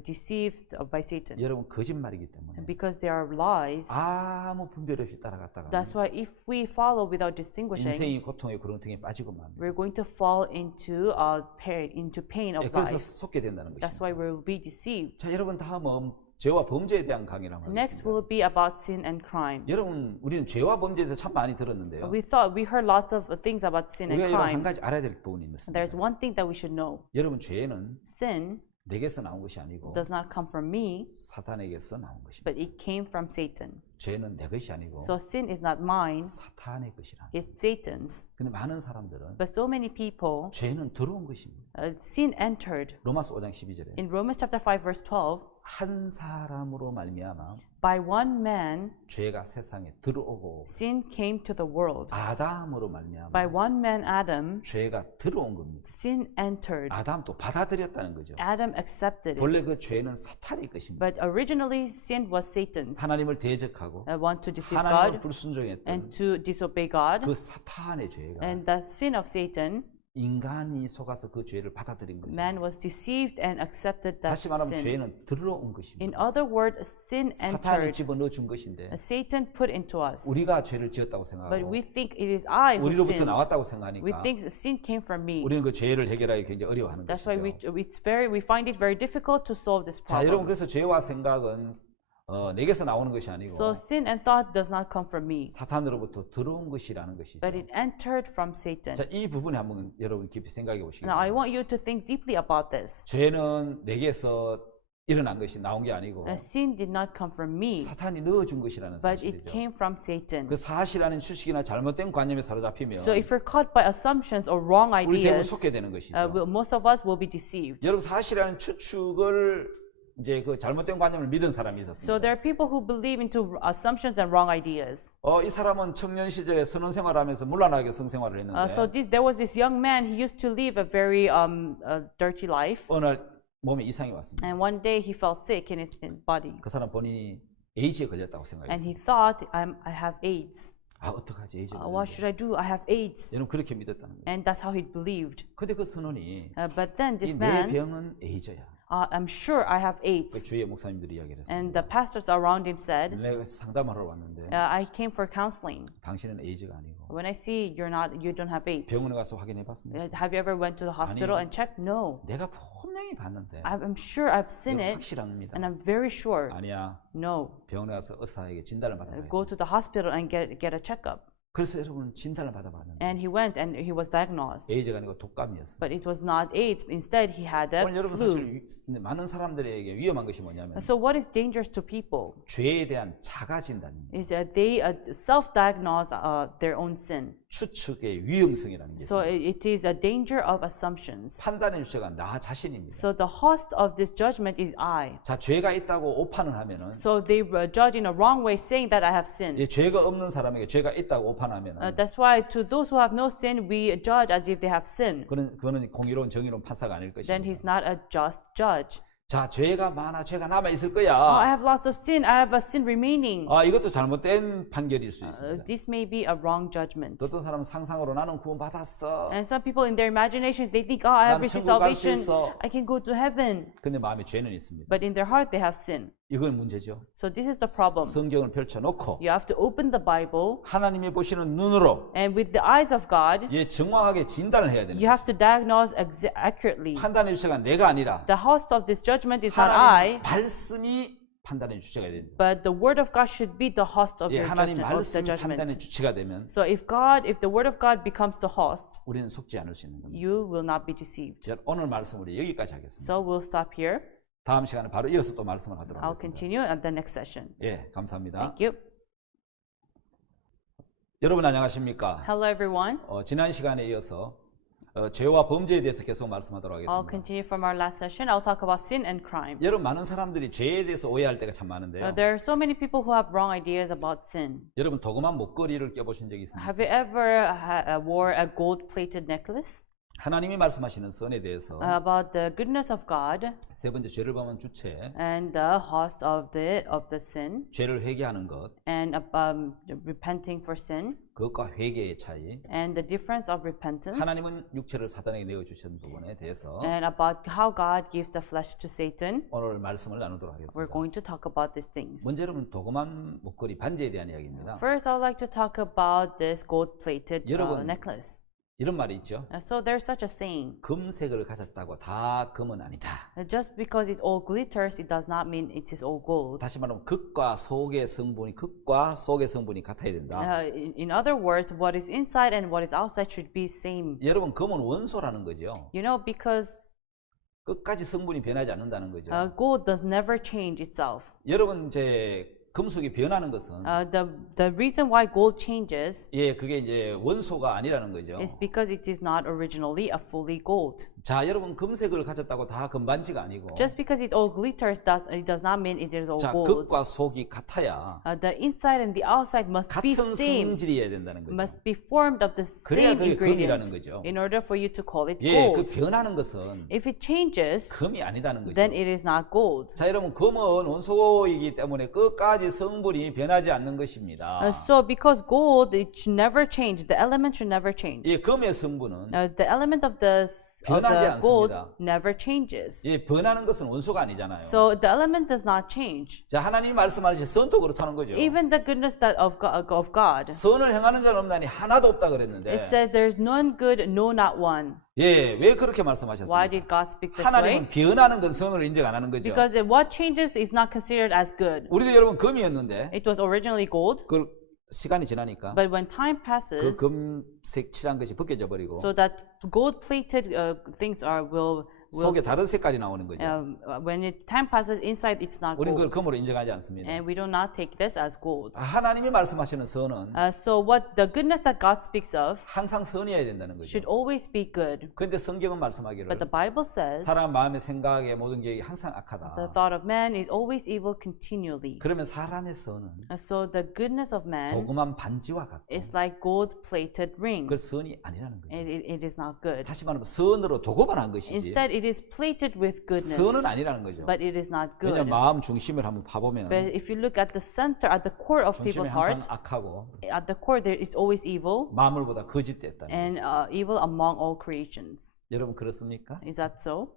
deceived by Satan. 여러분 거짓말이기 때문에 Because they are lies, 아무 분별 없이 따라갔다가 that's why if we follow without distinguishing, 인생이 고통의 구렁텅이에 빠지고 맙니다. we're going to fall into pain 예, of 그래서 life. 속게 된다는 That's 것입니다. why we'll be deceived. 자, 여러분 다음은 죄와 범죄에 대한 강의를 한번 Next 하겠습니다. will be about sin and crime. 여러분 우리는 죄와 범죄에 대해서 참 많이 들었는데요. We heard lots of things about sin and 우리가 여러분 한 crime. 가지 알아야 될 부분이 있습니다. There's one thing that we should know. 여러분 죄는 Sin 내게서 나온 것이 아니고 does not come from me, 사탄에게서 나온 것입니다. but it came from Satan. 죄는 내 것이 아니고 So sin is not mine, 사탄의 것이라. it's Satan's. 근데 많은 사람들은 But so many people, 죄는 들어온 것입니다. sin entered. 로마서 5장 12절에 In Romans chapter 5 verse 12, 한 사람으로 말미암아 by one man 죄가 세상에 들어오고 sin came to the world. 아담으로 말미암아 By one man Adam, 죄가 들어온 겁니다. sin entered. 아담도 받아들였다는 거죠. Adam accepted it. 원래 그 죄는 사탄의 것입니다. But originally sin was Satan's. 하나님을 대적하고 Want to deceive 하나님을 God 불순종했던 and to disobey God. 그 사탄의 죄가 And the sin of Satan, 인간이 속아서 그 죄를 받아들인 거죠. man was deceived and accepted that 다시 말하면 sin. 죄는 들어온 In 것입니다. other words, sin 사탄이 entered. 집어넣어 준 것인데 Satan put into us. 우리가 죄를 지었다고 But 생각하고 we think it is I who 우리로부터 sinned. 나왔다고 We 생각하니까 think sin came from me. 우리는 그 죄를 해결하기 굉장히 어려워하는 That's why 것이죠. we find it very difficult to solve this 자, 여러분 problem. 그래서 죄와 생각은 내게서 나오는 것이 아니고 So sin and thought does not come from me, 사탄으로부터 들어온 것이라는 것이죠. but it entered from Satan. 자, 이 부분에 한번 여러분 깊이 생각해 보시기 Now I 바랍니다. want you to think deeply about this. 죄는 내게서 일어난 것이 나온 게 아니고 Sin did not come from me, 사탄이 넣어준 것이라는 but it 사실이죠. came from Satan. 그 사실 아닌 추식이나 잘못된 관념에 사로잡히면 So if we're caught by assumptions or wrong 우리 대부분 ideas, 속게 되는 것이죠. most of us will be deceived. 여러분 사실 아닌 추측을 이제 그 잘못된 관념을 믿은 사람이 So 있었습니다. there are people who believe into assumptions and wrong ideas. 이 사람은 청년 시절에 선원 생활하면서 문란하게 성생활을 했는데 So there was this young man. He used to live a very dirty life, 어느 날 몸에 이상이 왔습니다. and one day he felt sick in his body, 그 사람 본인이 에이즈에 걸렸다고 and he 생각했어요. thought, I have AIDS. 아 어떡하지 에이즈에 What 걸렸는데. should I do? I have AIDS. 여러분 그렇게 믿었다는 거예요. And that's how he believed. 근데 그 선원이 But then this 이 내 man, 병은 에이즈야. I'm sure I have 그 AIDS. 주위의 목사님들이 이야기를 And 했습니다. the pastors around him said, 내가 상담하러 왔는데 I came for counseling. 당신은 에이즈가 아니고 When I see you don't have AIDS. 병원에 가서 확인해 봤습니다. Have you ever went to the hospital 아니요. and checked? No. 내가 분명히 봤는데 I'm sure I've seen 이거 it, 확실합니다. and I'm very sure. 아니야. No. 병원에 가서 의사에게 진단을 받아봐야 Go 돼. to the hospital and get a checkup. 그래서 여러분 진단을 받아봤는데 And he went and he was diagnosed. 에이즈가 아니고 독감이었어요. But it was not AIDS. Instead, he had a 오늘 여러분 flu. 사실 많은 사람들에게 위험한 것이 뭐냐면 So what is dangerous to people 죄에 대한 자가 진단입니다. is that they self-diagnose their own sin. 추측의 위험성이라는 게 So 있습니다. it is a danger of assumptions. 판단의 주체가 나 자신입니다. So the host of this judgment is I. 자, 죄가 있다고 오판을 하면은 So they judge in a wrong way, saying that I have sinned. 이 죄가 없는 사람에게 죄가 있다고 오판하면은 That's why to those who have no sin, we judge as if they have sinned. 그거는 공의로운 정의로운 판사가 아닐 Then 것입니다. he's not a just judge. 자, 죄가 많아, 죄가 남아 있을 I 거야. have lots of sin. I have a sin remaining. 이것도 잘못된 판결일 수 있습니다. This may be a wrong judgment. 어떤 사람은 상상으로 나는 구원 받았어. And some people in their imagination, they think, I have 난 received 천국 갈 수 salvation. 있어. I can go to heaven. 근데 마음에 죄는 있습니다. But in their heart, they have sin. 이건 문제죠. So this is the problem. 성경을 펼쳐놓고 You have to open the Bible, 하나님이 보시는 눈으로 and with the eyes of God, 정확하게 진단을 해야 되는 you have to diagnose accurately. 판단의 주체가 내가 아니라 The host of this judgment is not I, 하나님 말씀이 판단의 주체가 됩니다. But the word of God should be the host of 예, your 하나님 judgment, of 말씀이 the 판단의 judgment. 주체가 되면 So if the word of God becomes the host, 우리는 속지 않을 수 있는 겁니다. you will not be deceived. 자, 오늘 말씀 우리 여기까지 하겠습니다. So we'll stop here. 다음 시간에 바로 이어서 또 말씀을 하도록 I'll 하겠습니다. continue at the next session. 예, 감사합니다. Thank you. 여러분 안녕하십니까? Hello, everyone. 지난 시간에 이어서 죄와 범죄에 대해서 계속 말씀하도록 I'll 하겠습니다. continue from our last session. I'll talk about sin and crime. 여러분 많은 사람들이 죄에 대해서 오해할 때가 참 많은데요. There are so many people who have wrong ideas about sin. 여러분 도그만 목걸이를 껴보신 적이 있습니까? Have you ever wore a gold-plated necklace? 하나님이 말씀하시는 선에 대해서 About the goodness of God 세 번째 죄를 범한 주체, and the host of the sin 죄를 회개하는 것, and repenting for sin 그것과 회개의 차이, and the difference of repentance 하나님은 육체를 사단에게 내어주신 부분에 대해서 and about how God gives the flesh to Satan. 오늘 말씀을 나누도록 We're 하겠습니다. going to talk about these things. 먼저 여러분 도그만 목걸이 반지에 대한 이야기입니다. First, I'd like to talk about this gold-plated 여러분, necklace. 이런 말이 있죠. So there's such a saying. 금색을 가졌다고 다 금은 아니다. Just because it all glitters, it does not mean it is all gold. 다시 말하면 극과 속의 성분이 같아야 된다. In other words, what is inside and what is outside should be same. 여러분 금은 원소라는 거죠. You know, because 끝까지 성분이 변하지 않는다는 거죠. gold does never change itself. 여러분 이제 금속이 변하는 것은 The reason why gold changes 예, 그게 이제 원소가 아니라는 거죠. is because it is not originally a fully gold. 자, 여러분 금색을 가졌다고 다 금반지가 아니고 Just because it all glitters, it does not mean it is all 자, gold. 극과 속이 같아야 The inside and the outside must be 같은 same, 성질이어야 된다는 거죠. must be formed of the 그래야 same 그게 금이라는 ingredient 거죠. in order for you to call it 예, 그 gold. 변하는 것은 If it changes, 금이 아니다는 거죠. then it is not gold. 자, 여러분 금은 원소이기 때문에 끝까지 성분이 변하지 않는 것입니다. So because gold, it should never change. The element should never change. 이 금의 성분은 The element of the 변하지 gold 않습니다. never changes. 예, 변하는 것은 원소가 아니잖아요. So the element does not change. 자, 하나님이 말씀하신 선도 그렇다는 거죠. Even the goodness of God. 선을 행하는 자는 없나니 하나도 없다 그랬는데 It says there's none good, no not one. 예, 왜 그렇게 Why 말씀하셨습니까? did God speak this way? 하나님은 변하는 건 선을 인정 안 하는 거죠. Because what changes is not considered as good. 우리도 여러분 금이었는데 It was originally gold, 그 시간이 지나니까 but when time 그 passes, 금색 칠한 것이 벗겨져 버리고 so that gold-plated things will 속에 다른 색깔이 나오는 거죠. when time passes inside, it's not 우리는 그걸 gold, 금으로 인정하지 않습니다. and we do not take this as gold. 하나님이 말씀하시는 선은 So what the goodness that God speaks of 항상 선이어야 된다는 거죠. should always be good. 그런데 성경은 But 말씀하기를 the Bible says 사람 마음의 생각에 모든 게 항상 the 악하다. thought of man is always evil continually. 그러면 사람의 선은 So the goodness of man 도금한 반지와 같고 is like gold-plated ring. 그 선이 아니라는 거죠. It is not good. 다시 말하면 선으로 도금한 것이지 Instead, it is plated with goodness, 선은 아니라는 거죠. but it is not 왜냐하면 good. 마음 중심을 한번 파보면 But if you look at the center, at the core of 중심이 people's 항상 heart, 악하고 at the core there is always evil 마음을보다 거짓됐다는 and 거죠. evil among all creations. 여러분 그렇습니까? Is that so?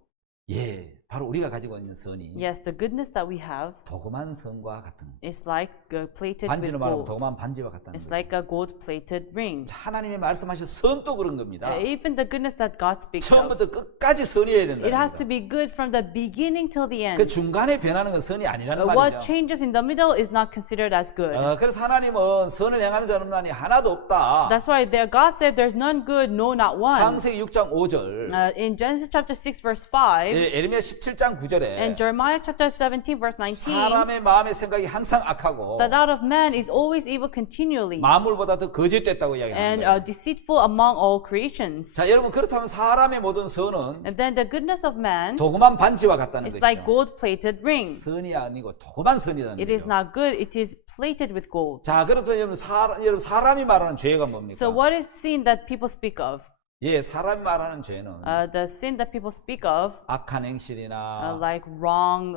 예, 바로 우리가 가지고 있는 선이 Yes, the goodness that we have 도금한 선과 같은 is like plated 반지로 with 말하면 gold. 도금한 반지와 같다는 It's 거죠. like a gold-plated ring. 자, 하나님이 말씀하신 선도 그런 겁니다. Even the goodness that God speaks of, 처음부터 끝까지 선이어야 it has 된다는 to 거죠. be good from the beginning till the 그 end. 중간에 변하는 건 선이 아니라는 What 말이죠. changes in the middle is not considered as good. 그래서 하나님은 선을 행하는 자는 없나니 하나도 없다. That's why there God said there's none good, no not one. 창세기 6장 5절, In Genesis chapter 6 verse 5 에레미야 17장 9절에 and Jeremiah chapter 17 verse 19, 사람의 마음의 생각이 항상 악하고 the thought of man is always evil continually 만물보다 더 거짓됐다고 이야기하는 and 거예요. deceitful among all creations. 자, 여러분 그렇다면 사람의 모든 선은 And then the goodness of man 도금한 반지와 같다는 is like 것이죠. gold-plated ring. 선이 아니고 도금한 선이라는 It is 거죠. not good, it is plated with gold. 자, 그렇다면 여러분 사람이 말하는 죄가 뭡니까? So what is sin that people speak of? 예, 사람이 말하는 죄는 The sin that people speak of, 악한 행실이나 like wrong,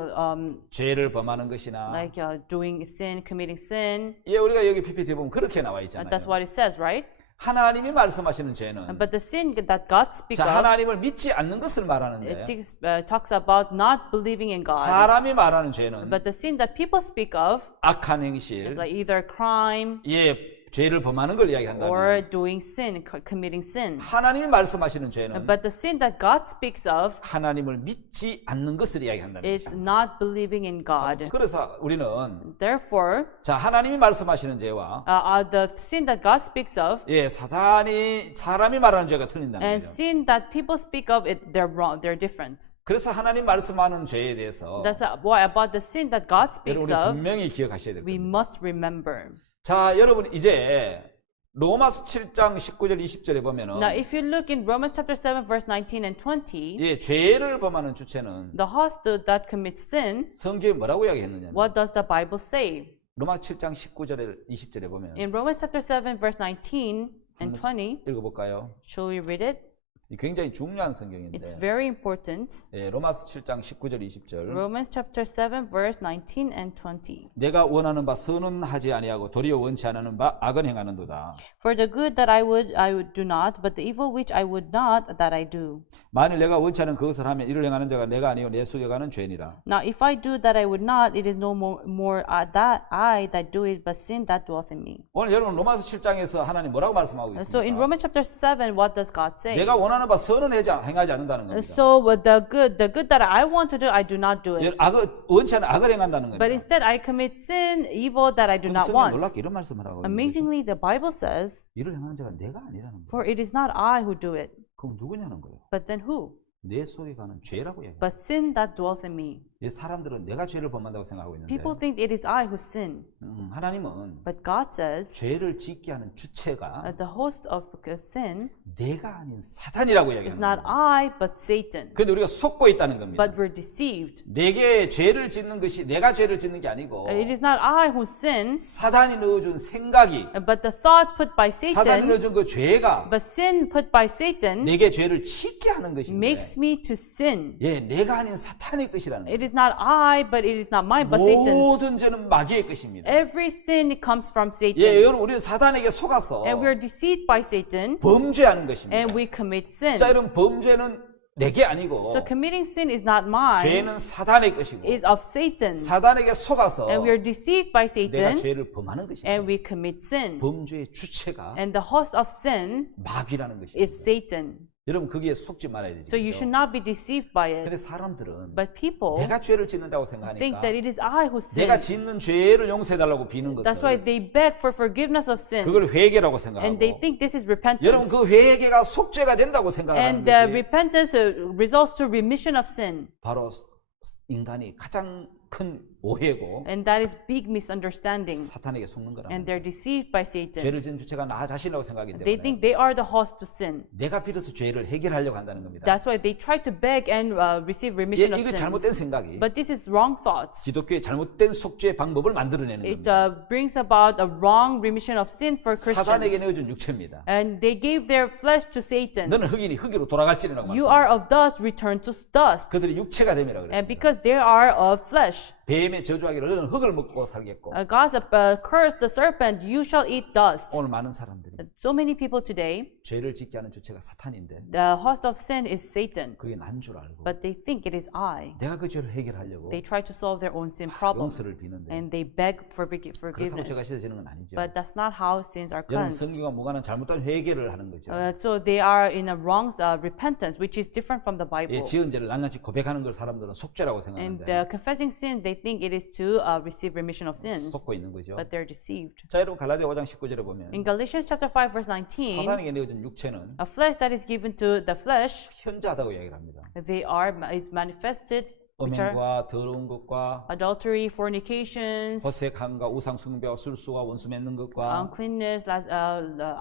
죄를 범하는 것이나 like doing sin, committing sin. 예, 우리가 여기 PPT 보면 그렇게 나와 있잖아요. That's what it says, right? 하나님이 말씀하시는 죄는 But the sin that God speaks 자, of, 하나님을 믿지 않는 것을 말하는데 it talks about not believing in God. 사람이 말하는 죄는 But the sin that people speak of 악한 is 행실, like either crime, 예, 죄를 범하는 걸 이야기한다면 or doing sin, committing sin. 하나님이 말씀하시는 죄는 But the sin that God speaks of, 하나님을 믿지 않는 것을 이야기한다는 it's 것입니다. not believing in God. 그래서 우리는 Therefore, 자 하나님이 말씀하시는 죄와 the sin that God speaks of 예 사단이 사람이 말하는 죄가 틀린다는 and 거죠. sin that people speak of, they're wrong, they're different. 그래서 하나님 말씀하는 죄에 대해서 That's why about the sin that God 여러분 speaks 우리 of, 분명히 기억하셔야 we 됩니다. must remember. 자 여러분 이제 로마서 7장 19절 20절에 보면은 Now, if you look in Romans chapter 7, verse 19 and 20, 예 죄를 범하는 주체는 the host that commits sin, 성경에 뭐라고 이야기했느냐? what does the Bible say? 로마 7장 19절에 20절에 보면 In Romans chapter 7, verse 19 and 20, 읽어볼까요? shall we read it? 이 굉장히 중요한 It's 성경인데 very important. 예, 로마서 7장 19절 20절 Romans chapter 7, verse 19 and 20. 내가 원하는 바 선은 하지 아니하고 도리어 원치 않는 바 악은 행하는도다. For the good that I would do not, but the evil which I would not, that I do. 만일 내가 원치 않은 그것을 하면 이를 행하는 자가 내가 아니요 내 속에 가는 죄니라. Now, if I do that I would not, it is no more that I that do it, but sin that dwelleth in me. 오늘 여러분 로마서 7장에서 하나님 뭐라고 말씀하고 So in 있습니까? Romans chapter 7, what does God say? 내가 원하는 바 선은 행하지 않는다는 겁니다. So the good that I want to do, I do not do it. 악을 원치 않은 악을 행한다는 But 겁니다. instead, I commit sin, evil that I do 근데 not 성경 want. 놀랍게 이런 말씀을 하고 있는 거죠. Amazingly, the Bible says, 이를 행하는 자가 내가 아니라는 거예요. for it is not I who do it, 그럼 누구냐는 거예요. but then who? 내 속에 가는 죄라고 얘기해요. But sin that dwells in me. 이 사람들은 내가 죄를 범한다고 생각하고 있는데 People think it is I who sin, 하나님은 but God says 죄를 짓게 하는 주체가 the host of sin 내가 아닌 사탄이라고 is 이야기하는 not 거예요. I, but Satan. 그런데 우리가 속고 있다는 겁니다. But we're deceived. 내게 죄를 짓는 것이 내가 죄를 짓는 게 아니고 It is not I who sins, 사단이 넣어준 생각이 but the thought put by 사단이 Satan, 넣어준 그 죄가 but sin put by Satan 내게 죄를 짓게 하는 것인데 makes me to sin. 예, 내가 아닌 사탄의 것이라는 It 거예요. is not I, but it is not mine, but Satan's. 모든 죄는 마귀의 것입니다. Every sin comes from 예, Satan. 여러분 우리는 사단에게 속아서 And we're deceived by Satan, 범죄하는 것입니다. and we commit sin. 자, 여러분 범죄는 내게 아니고 So committing sin is not mine, 죄는 사단의 것이고 is of Satan. 사단에게 속아서 And we are deceived by 내가 Satan, 죄를 범하는 것입니다. and we commit sin. 범죄의 주체가 And the host of sin 마귀라는 것입니다. is Satan. 여러분 거기에 속지 말아야 되죠. So you should not be deceived by 근데 it. 사람들은 But people 내가 죄를 짓는다고 think 생각하니까 that it is I who 내가 sin. 짓는 죄를 용서해달라고 비는 That's why 것을 they beg for forgiveness of sin. 그걸 회개라고 And they 생각하고 think this is 여러분 repentance. 그 회개가 속죄가 된다고 생각하는 And the 것이 repentance results to remission of sin. 바로 인간이 가장 큰 오해고 And that is big misunderstanding. 사탄에게 속는 거라. And they're deceived by Satan. 죄를 짓는 주체가 나 자신이라고 생각하기 They 때문에 think they are the host to sin. 내가 비로소 죄를 해결하려고 한다는 겁니다. That's why they try to beg and receive 예, remission of 이거 잘못된 sins. 생각이 But this is wrong thought. 기독교의 잘못된 속죄 방법을 만들어내는 It 겁니다. brings about a wrong remission of sin for 사단에게 Christians. 내어준 육체입니다. And they gave their flesh to Satan. 너는 흑인이 흑이로 돌아갈지라고 You 말씀합니다. are of dust, return to dust. 그들이 육체가 됨이라고 And 그랬습니다. because they are of flesh, 뱀의 저주하기를 너는 흑을 먹고 살겠고 God cursed the serpent, you shall eat dust. 오늘 많은 사람들이 So many people today, 죄를 짓게 하는 주체가 사탄인데 the host of sin is Satan, 그게 난 줄 알고 but they think it is I. 내가 그 죄를 해결하려고 They try to solve their own sin problem, 용서를 비는데 and they beg for 그렇다고 forgiveness. 죄가 씻어지는 건 아니죠. But that's not how sins are 여러분 cleansed. 성경과 무관한 잘못된 회개를 하는 거죠. So they are in a wrong repentance, which is different from the 예, Bible. 지은 죄를 낱낱이 고백하는 걸 사람들은 속죄라고 And 생각하는데 confessing sin, they think it is to receive remission of sins, 속고 있는 거죠. but they're deceived. 자, 여러분 갈라디아 5장 19절에 보면 In Galatians chapter 5, verse 19, 사단에게 내어준 육체는 a flesh that is given to the flesh, 현저하다고 이야기를 합니다. is manifested, which are 음행과 더러운 것과 adultery, fornications, 허색함과 우상 숭배와 술수와 원수 맺는 것과 uncleanness,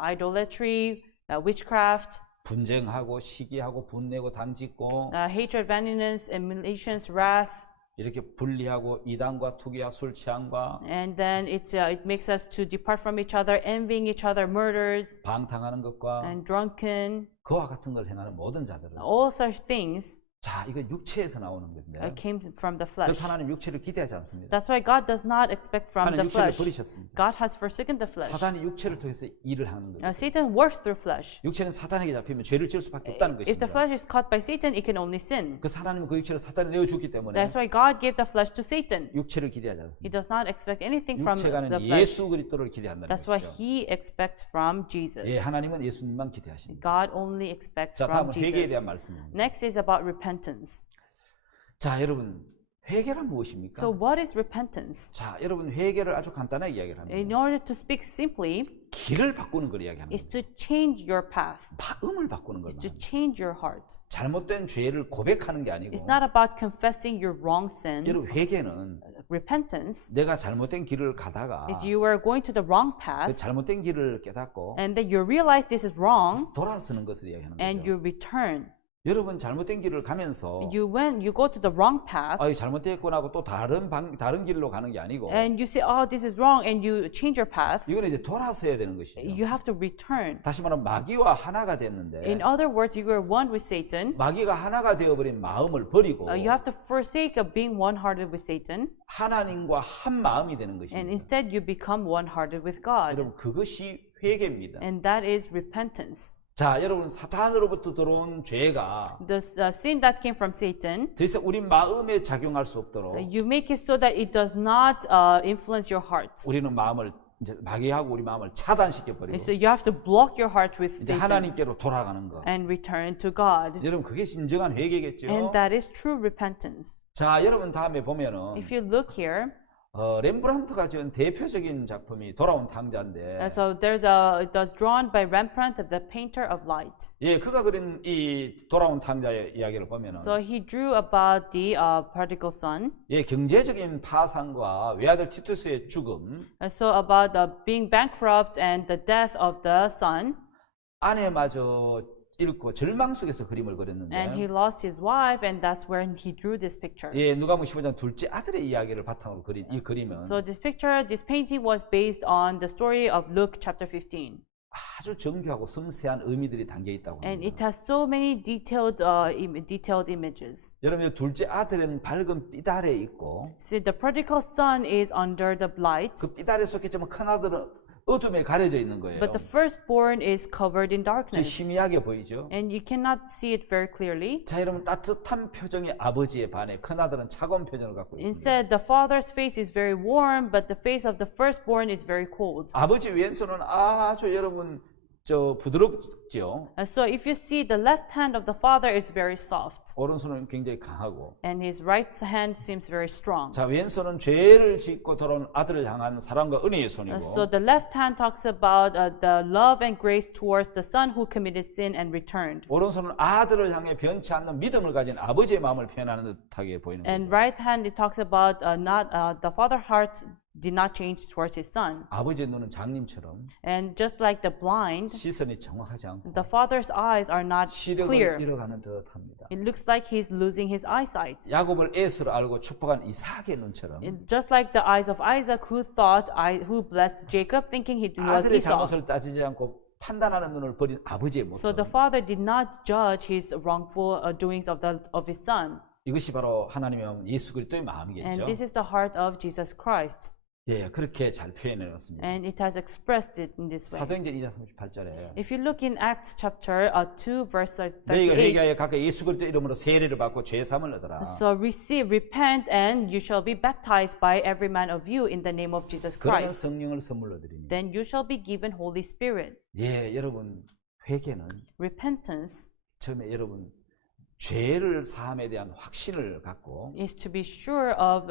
idolatry, witchcraft, 분쟁하고 시기하고 분내고 당짓고 hatred, vanity, emulations, wrath, 이렇게 분리하고 이단과 투기와 술 취함과 and then it makes us to depart from each other, envying each other, murders, 방탕하는 것과 and drunken, 그와 같은 걸 행하는 모든 자들은 all such things 자, 이거 육체에서 나오는 건데. came from the 그래서 flesh. 하나님 육체를 기대하지 않습니다. That's why God does not expect from 하나님 the 육체를 flesh. 버리셨습니다. God has forsaken the flesh. 사단이 육체를 통해서 일을 하는 거예요. Satan works through flesh. 육체는 사단에게 잡히면 죄를 지을 수밖에 없다는 If the 것입니다. flesh is caught by Satan, it can only sin. 그 하나님은 그 육체를 사단에 내어주기 때문에 That's why God gave the flesh to Satan. 육체를 기대하지 He 않습니다. does not expect anything from 육체가는 the flesh. 예수 그리스도를 기대한다는 That's why 것이죠. he expects from Jesus. 예, 하나님은 예수님만 기대하십니다. God only expects 자, from 다음은 회개에 Jesus. 대한 말씀입니다. Next is about repentance. 자, 여러분, 회개란 무엇입니까? So what is repentance? 자, 여러분, 회개를 아주 간단하게 이야기를 In 합니다. order to speak simply, 길을 바꾸는 걸 이야기합니다. is to change your path, 마음을 바꾸는 걸 is to 말합니다. change your heart. 잘못된 죄를 고백하는 게 아니고 It's not about confessing your wrong sin. 여러분, 회개는 Repentance 내가 잘못된 길을 가다가 is you are going to the wrong 그 path 잘못된 길을 깨닫고 and then you realize this is wrong 돌아서는 것을 이야기하는 and 거죠. you return. 여러분, 잘못된 길을 가면서 When you go to the wrong path 아, 잘못됐구나 하고 또 다른 길로 가는 게 아니고 and you say, oh, this is wrong, and you change your path, 이거는 이제 돌아서야 되는 것이죠. you have to return. 다시 말하면 마귀와 하나가 됐는데 In other words, you are one with Satan. 마귀가 하나가 되어버린 마음을 버리고 You have to forsake of being one-hearted with Satan, 하나님과 한 마음이 되는 and 것입니다. instead you become one-hearted with God. 여러분, 그것이 회개입니다. And that is repentance. 자, 여러분, 사탄으로부터 들어온 죄가 The sin that came from Satan, 더 이상 우리 마음에 작용할 수 없도록 you make it so that it does not influence your heart. 우리는 마음을 이제 마귀하고 우리 마음을 차단시켜 버리고 And so you have to block your heart with 이제 Satan 하나님께로 돌아가는 거. and return to God. 여러분, 그게 진정한 회개겠죠. And that is true repentance. 자, 여러분, 다음에 보면은 If you look here, 렘브란트가 지은 대표적인 작품이 돌아온 탕자인데, so it was drawn by Rembrandt, the painter of light. 예, 그가 그린 이 돌아온 탕자의 이야기를 보면은, So he drew about the prodigal son. 예, 경제적인 파산과 외아들 티투스의 죽음, So about being bankrupt and the death of the son, 아내마저 잃고 절망 속에서 그림을 and he 그렸는데, lost his wife, and that's when he drew this picture. 예, 누가복음 15장 둘째 아들의 이야기를 바탕으로 그린 이 그림은 So this painting was based on the story of Luke chapter 15. 아주 정교하고 섬세한 의미들이 담겨 있다고 And it 합니다. has so many detailed images. 여러분, 이 둘째 아들은 밝은 삐달에 있고, See, the prodigal son is under the light, 그 삐달에 속했지만 큰 아들은 어둠에 가려져 있는 거예요. but the firstborn is covered in 좀 darkness. 희미하게 보이죠? And you cannot see it very clearly. 자, 여러분, 따뜻한 표정의 아버지에 반해 큰 아들은 차가운 표정을 갖고 있습니다. Instead, the father's face is very warm, but the face of the firstborn is very cold. 아버지 왼손은 아주 여러분 부드럽죠. So if you see, the left hand of the father is very soft, 오른손은 굉장히 강하고. and his right hand seems very strong. 자, 왼손은 죄를 짓고 돌아온 아들을 향한 사랑과 은혜의 손이고. So the left hand talks about the love and grace towards the son who committed sin and returned. 오른손은 아들을 향해 변치 않는 믿음을 가진 아버지의 마음을 표현하는 듯하게 보이는 And 거죠. right hand, it talks about the father's heart did not change towards his son. 아버지의 눈은 장님처럼 And just like the blind, 시선이 정확하지 않고 the father's eyes are not 시력을 clear. 잃어가는 듯합니다. It looks like he's losing his eyesight. 야곱을 에스로 알고 축복한 이삭의 눈처럼 Just like the eyes of Isaac, who blessed Jacob, thinking he was 아들의 Esau. 잘못을 따지지 않고 판단하는 눈을 버린 아버지의 모습. So the father did not judge his wrongful doings of his son. 이것이 바로 하나님의 마음, 예수 그리스도의 And 마음이겠죠. this is the heart of Jesus Christ. 예, 그렇게 잘 표현해 놨습니다. And it has expressed it in this way. 사도행전 2장 38절에 If you look in Acts chapter 2, verse 너희가 38. 회개하여 각각 예수 그리스도 이름으로 세례를 받고 죄 사함을 얻으라. So repent, and you shall be baptized by every man of you in the name of Jesus 그러면 Christ. 성령을 선물로 드리니. Then you shall be given Holy Spirit. 예, 여러분 회개는 Repentance 처음에 여러분 죄를 사함에 대한 확신을 갖고 is to be sure of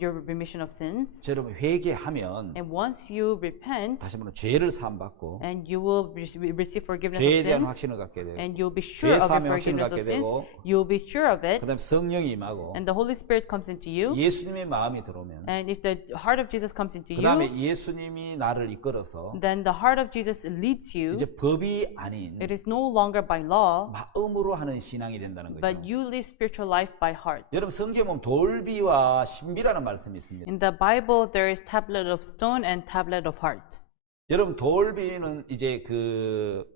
your remission of sins. 여러분 회개하면 And once you repent, 다시 말하면 죄를 사함 받고 and you will receive forgiveness 죄에 of 대한 sins, 확신을 갖게 되고 and you'll be sure 죄 of your 사함의 확신을 forgiveness 갖게 of sins, 되고 you'll be sure of it, 그다음 성령이 임하고 and the Holy Spirit comes into you. 예수님의 마음이 들어오면 And if the heart of Jesus comes into 그다음에 you, 예수님이 나를 이끌어서 then the heart of Jesus leads you. 이제 법이 아닌 It is no longer by law, 마음으로 하는 신앙이 된다는 거죠. but you live spiritual life by heart. 여러분 성경에 보면 돌비와 신비라는 말씀이 있습니다. In the Bible, there is tablet of stone and tablet of heart. 여러분 돌비는 이제 그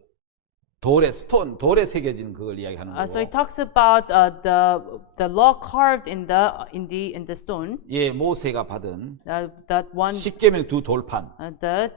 돌에 스톤, 돌에 새겨진 그걸 이야기하는 So it 거고. talks about the law carved in the stone. 예, 모세가 받은 That one, 십계명 두 돌판. the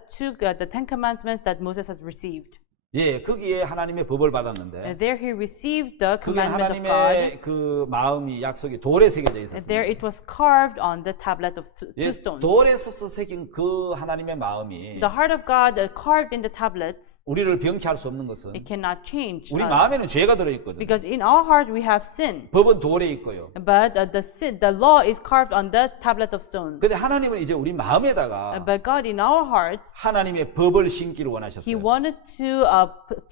Ten Commandments that Moses has received. 예, 거기에 하나님의 법을 받았는데 And there he received the 그게 commandment of God. 하나님의 그 마음이 약속이 돌에 새겨져 And there 있었습니다. it was carved on the tablet of two 예, stones. 돌에 서서 새긴 그 하나님의 마음이 The heart of God carved in the tablets, 우리를 병케할 수 없는 것은 it cannot change 우리 us. 마음에는 죄가 들어있거든. Because in our heart we have sin. 법은 돌에 있고요. But the law is carved on the tablet of stone. 근데 하나님은 이제 우리 마음에다가 But God in our hearts, 하나님의 법을 심기를 He 원하셨어요. wanted to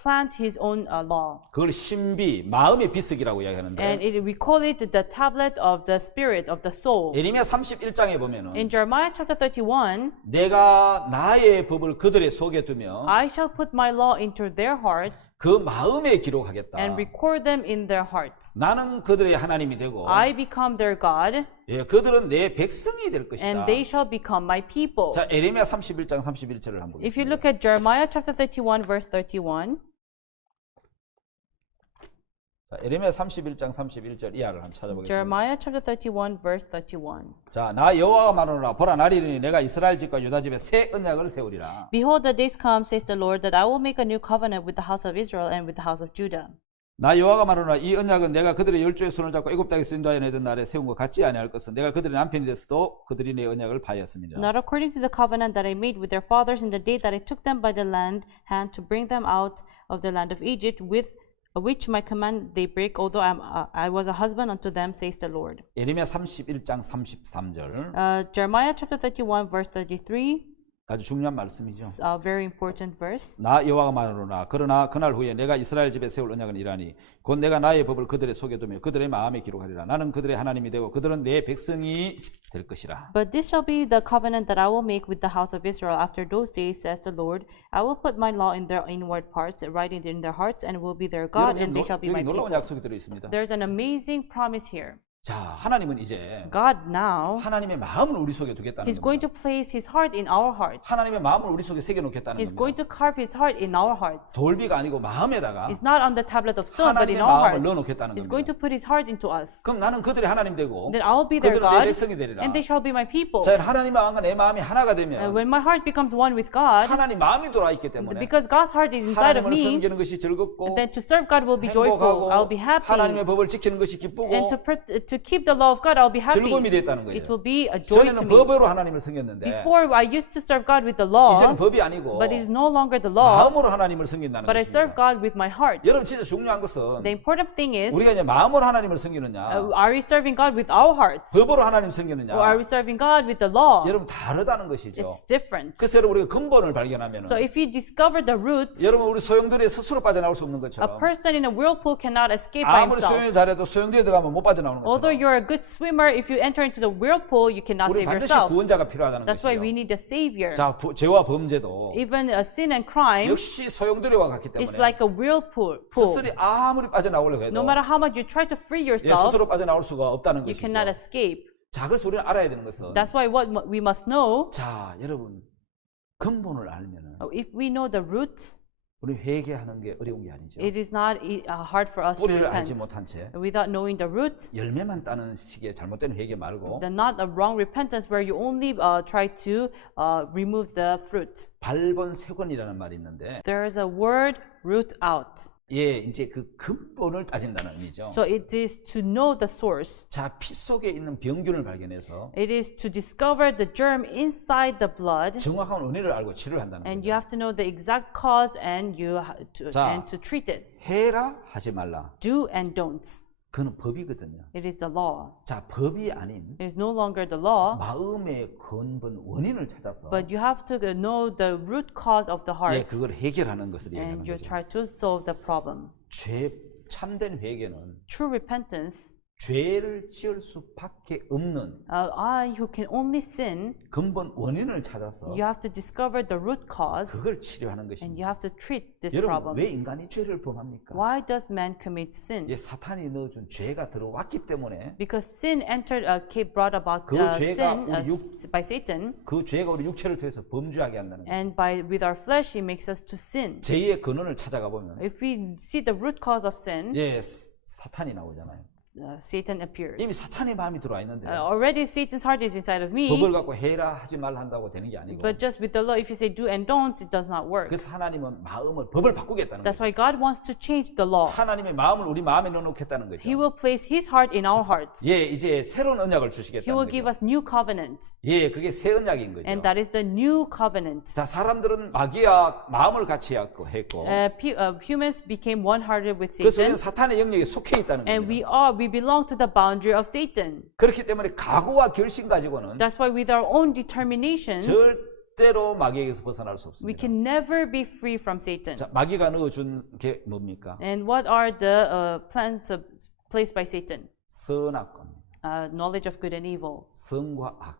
plant His own law. 그걸 신비, 마음의 비석이라고 이야기하는데 We call it the tablet of the spirit, of the soul. 예레미야 31장에 보면은 In Jeremiah chapter 31, 내가 나의 법을 그들의 속에 두며 I shall put my law into their heart 그 마음에 기록하겠다. and record them in their hearts. 나는 그들의 하나님이 되고 I become their God, 예, 그들은 내 백성이 될 것이다. and they shall become my people. 자, 예레미야 31장 31절을 한번 If you 보겠습니다. look at Jeremiah chapter 31, verse 31, 자, 예레미야 31장 31절 이하를 한번 찾아보겠습니다. Jeremiah chapter 31, verse 31. 자, 나 여호와가 말하노라 보라 나리 이르니 내가 이스라엘 집과 유다 집에 새 언약을 세우리라. Behold, the days come, says the Lord, that I will make a new covenant with the house of Israel and with the house of Judah. 나 여호와가 말하노라 이 언약은 내가 그들의 열조의 손을 잡고 애굽 땅에서 인도하여 내던 날에 세운 것 같지 아니할 것은 내가 그들의 남편이 됐어도 그들이 내 언약을 파하였습니다. Not according to the covenant that I made with their fathers in the day that I took them by the hand to bring them out of the land of Egypt, with which my command they break, although I was a husband unto them, says the Lord. 예레미야 31장 33절 Jeremiah chapter 31, verse 33, 아주 중요한 말씀이죠. a very important verse. 나 여호와가 말하노라 그러나 그날 후에 내가 이스라엘 집에 세울 언약은 이라니 곧 내가 나의 법을 그들의 속에 두며 그들의 마음에 기록하리라. 나는 그들의 하나님이 되고 그들은 내 백성이 될 것이라. But this shall be the covenant that I will make with the house of Israel after those days, says the Lord. I will put my law in their inward parts, write it in their hearts, and will be their God, and they shall be my 여기 놀라운 people. 약속이 들어 있습니다. There's an amazing promise here. 자, 하나님은 이제 God now, 하나님의 마음을 우리 속에 두겠다는 He's going 겁니다. to place His heart in our hearts. 하나님의 마음을 우리 속에 새겨 놓겠다는 He's going 겁니다. to carve His heart in our hearts. 돌비가 아니고 마음에다가 It's not on the tablet of stone, but 하나님의 in our 마음을 hearts. 넣어 놓겠다는 He's going 겁니다. to put His heart into us. 그럼 나는 그들의 하나님 되고 Then I will be their 그들은 내 God, 백성이 되리라. and they shall be my people. 자, 하나님의 마음과 내 마음이 하나가 And 되면 when my heart becomes one with God, 하나님 마음이 돌아 있기 때문에 because God's heart is inside of 하나님을 me, 섬기는 것이 즐겁고 then to serve God will be joyful. 행복하고 I'll be happy. 하나님의 법을 지키는 것이 기쁘고 And to keep the law of God, I'll be happy. 즐거움이 됐다는 거예요. It will be a joy to 전에는 me. 법으로 하나님을 섬겼는데 Before I used to serve God with the law, 이제는 법이 아니고 but it's no longer the law, 마음으로 하나님을 섬긴다는 but I serve 것입니다. God with my heart. 여러분 진짜 중요한 것은 The important thing is, 우리가 이제 마음으로 하나님을 섬기느냐 are we serving God with our hearts? 법으로 하나님 섬기느냐 Or are we serving God with the law? 여러분 다르다는 것이죠. It's different. 그래서 여러분 우리가 근본을 발견하면 So if we discover the roots, 여러분 우리 소용돌이에 스스로 빠져나올 수 없는 a 것처럼 person in a whirlpool cannot escape by 아무리 himself. 수영을 잘해도 소용돌이에 들어가면 못 빠져나오는 Although 것처럼 you're a good swimmer, if you enter into the whirlpool, you cannot 우리 save 반드시 yourself. 구원자가 필요하다는 That's why we 것이죠. need a savior. 자, 죄와 범죄도 Even sin and crime 역시 소용돌이와 같기 is 때문에 like a whirlpool. 스스로 아무리 빠져나오려고 해도 No matter how much you try to free 예, yourself, 스스로 빠져나올 수가 없다는 you 것이죠. cannot escape. 자, 그래서 우리는 알아야 되는 것은 That's why what we must know, 자, 여러분 근본을 알면은 if we know the roots, 우리 회개하는 게 어려운 게 아니죠. it is not hard for us to 뿌리를 알지 repent. 못한 채 Without knowing the roots, 열매만 따는 식의 잘못된 회개 말고 then not a wrong repentance where you only try to remove the fruit. 발본색원이라는 말이 있는데 There is a word, root out. 예, 이제 그 근본을 따진다는 의미죠. So it is to know the source. 자, 피 속에 있는 병균을 발견해서 It is to discover the germ inside the blood, 정확한 원인을 알고 치료를 한다는 and 거죠. you have to know the exact cause and 자. to treat it. 해라 하지 말라. Do and don'ts. 그는 법이거든요. It is the law. 자, 법이 아닌 It is no longer the law, 마음의 근본 원인을 찾아서 but you have to know the root cause of the 예, heart, 그걸 해결하는 것을 and 얘기하는 you 거죠. try to solve the problem. 죄 참된 회개는 True repentance 죄를 지을 수밖에 없는 I who can only sin, 근본 원인을 찾아서 you have to discover the root cause 그걸 치료하는 and 것입니다. you have to treat this 여러분 problem. 왜 인간이 죄를 범합니까? Why does man commit sin? 예, 사탄이 넣어준 죄가 들어왔기 때문에 Because sin entered, brought about 그 죄가 sin 우리 by Satan, 그 죄가 우리 육체를 통해서 범죄하게 한다는 거예요. and with our flesh, he makes us to sin. 죄의 근원을 찾아가 보면 If we see the root cause of sin, 예, 사탄이 나오잖아요. Satan appears. 이미 사탄의 마음이 들어와 있는데 Already Satan's heart is inside of me, 법을 갖고 해라 하지 말라 한다고 되는 게 아니고 but just with the law, if you say do and don't, it does not work. 그래서 하나님은 마음을 법을 바꾸겠다는 That's 거예요. why God wants to change the law. 하나님의 마음을 우리 마음에 넣어놓겠다는 거죠. He will place His heart in our hearts. 예, 이제 새로운 언약을 He 주시겠다는 will give 거죠. us new covenant, 예, 그게 새 언약인 거죠. and that is the new covenant. 자, 사람들은 마귀와 마음을 같이 했고 Humans became one-hearted with 그래서 우리는 Satan, 사탄의 영역에 속해 있다는 and 겁니다. we belong to the boundary of Satan. 그렇기 때문에 각오와 결심 가지고는 That's why with our own determinations, 절대로 마귀에게서 벗어날 수 we 없습니다. can never be free from Satan. 자, 마귀가 넣어준 게 뭡니까? And what are the plans placed by Satan? 선악과입니다. Knowledge of good and evil. 선과 악.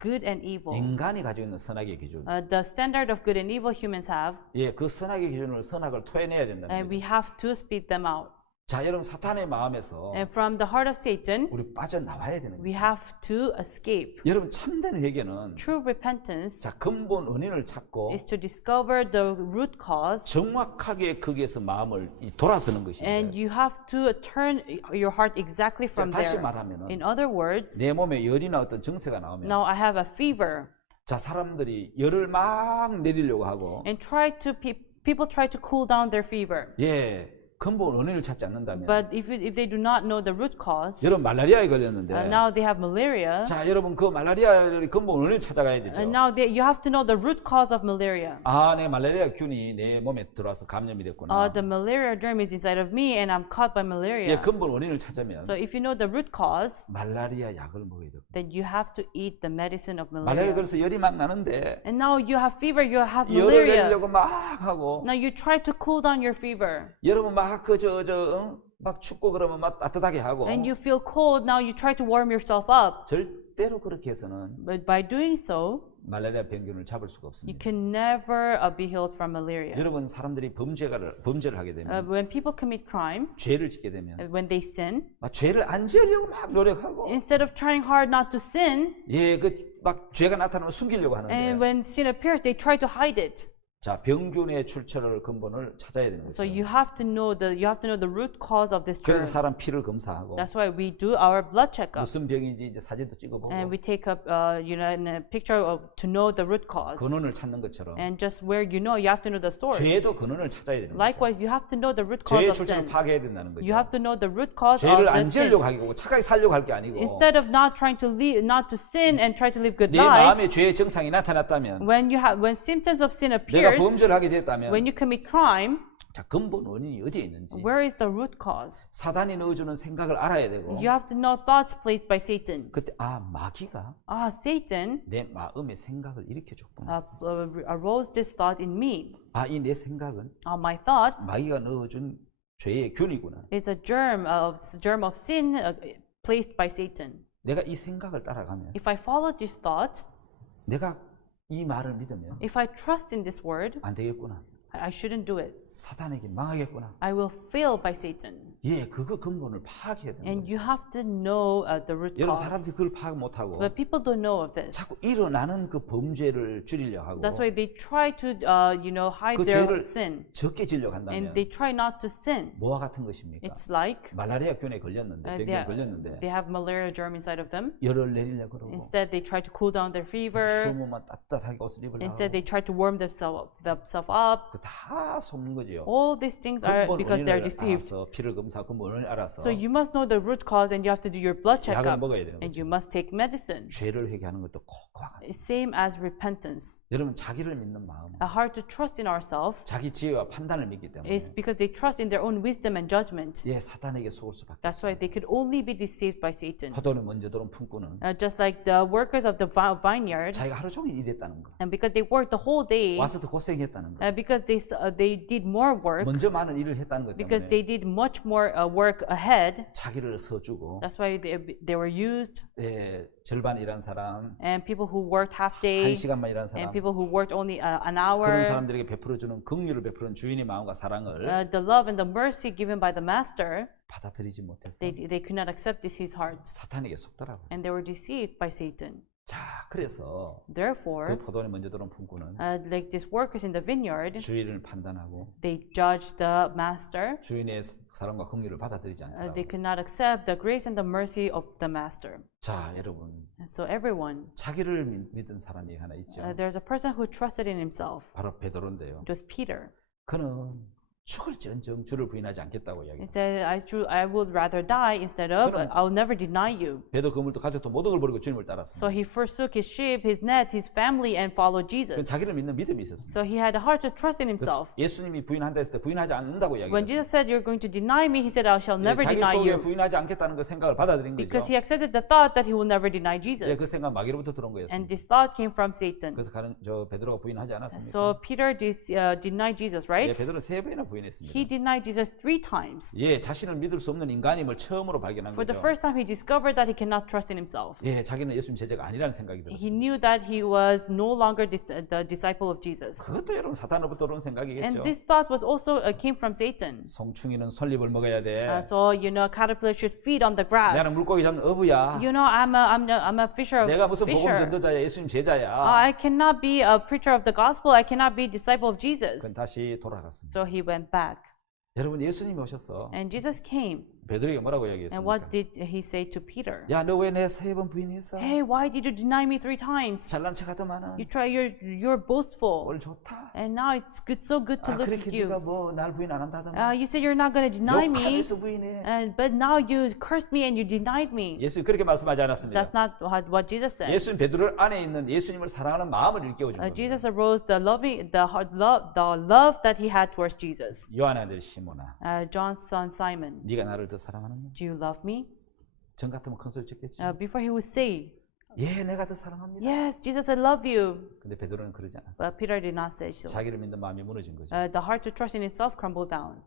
Good and evil. 인간이 가지고 있는 선악의 기준. The standard of good and evil humans have, 예, 그 선악의 기준을 선악을 토해내야 된다는 and we 거죠. have to spit them out. 자, 여러분 사탄의 마음에서 And from the heart of Satan, 우리 빠져나와야 되는 we 거죠. have to escape. 여러분 참된 회개는 True repentance 자, 근본 원인을 찾고 is to discover the root cause, 정확하게 거기에서 마음을 돌아서는 and 것입니다. you have to turn your heart exactly from 다시 there. 말하면은 In other words, 내 몸에 열이나 어떤 증세가 나오면 now I have a fever, 자, 사람들이 열을 막 내리려고 하고 and people try to cool down their fever. 예, 근본 원인을 찾지 않는다면 But if they do not know the root cause, 여러분 말라리아에 걸렸는데 now they have malaria, 자, 여러분 그 말라리아의 근본 원인을 찾아가야 되죠. and now you have to know the root cause of malaria. 아, 내 말라리아 균이 내 몸에 들어와서 감염이 됐구나. The malaria germ is inside of me, and I'm caught by 예, malaria. 근본 원인을 찾으면 So if you know the root cause, 말라리아 약을 먹어야 되고. then you have to eat the medicine of 말라리아 malaria. 그래서 열이 막 나는데 And now you have fever, you have 열을 malaria. 내리려고 막 하고 Now you try to cool down your fever, 여러분 막 막 춥고 그러면 막 따뜻하게 하고 and you feel cold. Now you try to warm yourself up. 절대로 그렇게 해서는 But by doing so, 말라리아 병균을 잡을 수가 you 없습니다. can never be healed from malaria. 여러분 사람들이 범죄를 하게 되면 When people commit crime, 죄를 짓게 되면 when they sin, 막 죄를 안 지으려고 막 노력하고 instead of trying hard not to sin, 예, 그 막 죄가 나타나면 숨기려고 and 하는데 when sin appears, they try to hide it. 자, 병균의 출처를 근본을 찾아야 되는 So 거죠. you have to know the root cause of this 그래서 germ. 사람 피를 검사하고 That's why we do our blood checkup, 무슨 병인지 이제 사진도 찍어보고 and we take up a picture to know the root cause. 근원을 찾는 것처럼 And just where you have to know the source. 죄도 근원을 찾아야 되는 거죠. Likewise, you have to know the root cause 죄의 of 출처를 sin. 파괴해야 된다는 거죠. You have to know the root cause of 죄를 the 안 sin. 지으려고 하고 착하게 살려고 할 게 아니고 Instead of not trying to not to sin and try to live good 내 life, 마음에 죄의 증상이 나타났다면 when symptoms of sin 내가 appears, 범죄를 하게 됐다면 when you commit crime, 자, 근본 원인이 어디에 있는지 where is the root cause? 사단이 넣어주는 생각을 알아야 되고 You have to know thoughts placed by Satan. 그때 아, 마귀가 Satan 내 마음의 생각을 일으켜줬구나. arose this thought in me. 아, 이 내 생각은 My thought 마귀가 넣어준 죄의 균이구나. is a germ of sin placed by Satan. 내가 이 생각을 따라가면 If I follow this thought, 내가 이 말을 믿으면 if I trust in this word, 안 되겠구나. I shouldn't do it. 사단에게 망하겠구나. I will fail by Satan. 예, 그거 근본을 파악해야 되는 And 거예요. you have to know the root 여러분 cause. 사람들이 그걸 파악 못하고 But people don't know of this. 자꾸 일어나는 그 범죄를 줄이려 하고 That's why they try to, hide 그 their 죄를 sin. 적게 지려고 한다면 And they try not to sin. 뭐와 같은 것입니까? It's like 말라리아 균에 걸렸는데 병균에 걸렸는데 they have malaria germ inside of them. 열을 내리려고 그러고 Instead, they try to cool down their fever. 추우면 따뜻하게 옷을 입으려고 Instead, 하고 they try to warm themselves up. 그 다 속는 거지요. All these things are 근본 because they're 원인을 deceived. 알아서 피를 검사 근본을 알아서 So you must know the root cause, and you have to do your blood 약을 checkup, 먹어야 되는 and 거죠. you must take medicine. 죄를 회개하는 것도 그와 같습니다. Same as repentance. 여러분 자기를 믿는 마음, A heart to trust in ourselves 자기 지혜와 판단을 믿기 때문에 is because they trust in their own wisdom and judgment. 예, 사탄에게 속을 수밖에 That's 없어요. why they could only be deceived by Satan. 포도는 먼저 들어온 품꾼은 Just like the workers of the vineyard, 자기가 하루 종일 일했다는 거, and because they worked the whole day, 와서 더 고생했다는 거, because they did more work, 먼저 많은 일을 했다는 것 because 때문에 they did much more work ahead. 자기를 서주고 That's why they were used, 절반 일한 사람, and people who worked half 한 day, 시간만 일한 and 사람, people who worked only an 그런 hour. 사람들에게 베풀어주는 긍휼을 베푸는 주인의 마음과 사랑을 The love and the mercy given by the master, 받아들이지 못해서 they could not accept this his heart, 사탄에게 속더라고요. and they were deceived by Satan. 자, 그래서 그 Therefore, 포도원에 먼저 들어온 품꾼은 like these workers in the vineyard, 주인을 판단하고 they judged the master. 주인의 사랑과 긍휼을 받아들이지 않더라고요. They could not accept the grace and the mercy of the master. 자, 여러분, And so everyone, 자기를 믿은 사람이 하나 있죠. there's a person who trusted in himself. 바로 베드로인데요. It was Peter. 그는 죽을지언정 주를 부인하지 않겠다고 He 이야기해요. said, I would rather die instead of, I'll never deny you. 배도 그물도 가족도 모든 걸 버리고 주님을 따랐습니다. So he forsook his sheep, his net, his family, and followed 그건 Jesus. 자기를 믿는 믿음이 있었습니다. So he had a heart to trust in 그래서 himself. 예수님이 부인한다 했을 때 부인하지 않는다고 When 이야기했어요. Jesus said, you're going to deny me, he said, I shall never 자기 deny 속에 you. 부인하지 않겠다는 그 생각을 받아들인 Because 거죠. he accepted the thought that he will never deny 그 Jesus. 생각 마귀로부터 들어온 거였습니다. And this thought came from Satan. 그래서 저 베드로가 부인하지 않았습니까? So Peter denied Jesus, right? 베드로는 3번이나 부인했습니다. He denied Jesus 3 times. 자신을 믿을 수 없는 인간임을 처음으로 발견한 For the 거죠. first time, he discovered that he cannot trust in himself. 자기는 예수님 제자가 아니라는 생각이 들었어요. He knew that he was no longer the disciple of Jesus. 그것도 여러분 사탄으로부터 들어온 생각이겠죠. And this thought was also came from Satan. 송충이는 솔잎을 먹어야 돼. So caterpillar should feed on the grass. 나는 물고기 잡는 어부야. I'm a fisher of 내가 무슨 복음 fisher. 전도자야, 예수님 제자야. I cannot be a preacher of the gospel. I cannot be a disciple of Jesus. 그건 다시 돌아갔습니다. So he went back. 여러분 예수님이 오셔서 And Jesus came. 베드로에게 뭐라고 And 얘기했습니까? what did he say to Peter? 야, 너 왜 내 3번 부인했어? Hey, why did you deny me 3 times? 잘난 척하더만은 You're boastful. 오늘 좋다. And now it's so good to look 그렇게 at you. 네가 뭐 날 부인 안 한다더만. You said you're not going to deny me, 욕하면서 부인해. but now you cursed me and you denied me. 예수님 그렇게 말씀하지 않았습니다. That's not what Jesus said. 예수님 베드로 안에 있는 예수님을 사랑하는 마음을 일깨워 준 겁니다. Jesus arose the love that he had towards Jesus. 요한 아들 시몬아, John's son Simon, 네가 나를 더 사랑하느냐? do you love me? 전 같으면 큰 소리 찍겠지. Before he would say, 내가 더 사랑합니다. yes, Jesus, I love you. 근데 베드로는 그러지 않았어요. But Peter did not say so. 자기를 믿는 마음이 무너진 거죠. The heart to trust in itself crumbled down.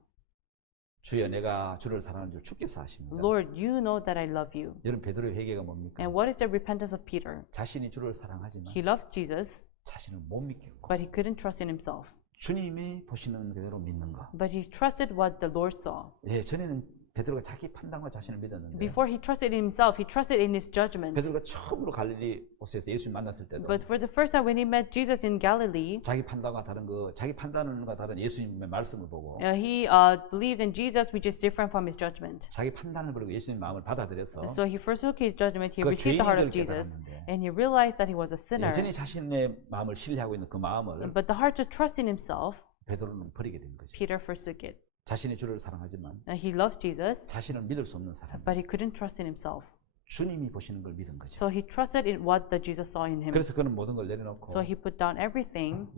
주여, 내가 주를 사랑하는 줄 주께서 아십니다. Lord, you know that I love you. 여러분 베드로의 회개가 뭡니까? And what is the repentance of Peter? 자신이 주를 사랑하지만 He loved Jesus, 자신을 못 믿겠고 but he couldn't trust in himself. 주님이 보시는 그대로 믿는 것. But he trusted what the Lord saw. 전에는 베드로가 자기 판단과 자신을 믿었는데 Before he trusted in himself, he trusted in his judgment. 베드로가 처음으로 갈릴리 호수에서 예수님 만났을 때도 But for the first time when he met Jesus in Galilee, 자기 판단과 다른 예수님의 말씀을 보고 he believed in Jesus, which is different from his judgment. 자기 판단을 버리고 예수님 마음을 받아들여서 So he forsook his judgment, he 그 received the heart of 죄인인 걸 Jesus, 깨달았는데 and he realized that he was a sinner. 여전히 자신의 마음을 신뢰하고 있는 그 마음을 But the heart to trust in himself, 베드로는 버리게 된 거죠. Peter forsook it. 자신의 주를 사랑하지만 He loved Jesus, 자신을 믿을 수 없는 사람. but he couldn't trust in himself. 주님이 보시는 걸 믿은 거죠. So he trusted in what the Jesus saw in him. 그래서 그는 모든 걸 내려놓고 So he put down everything.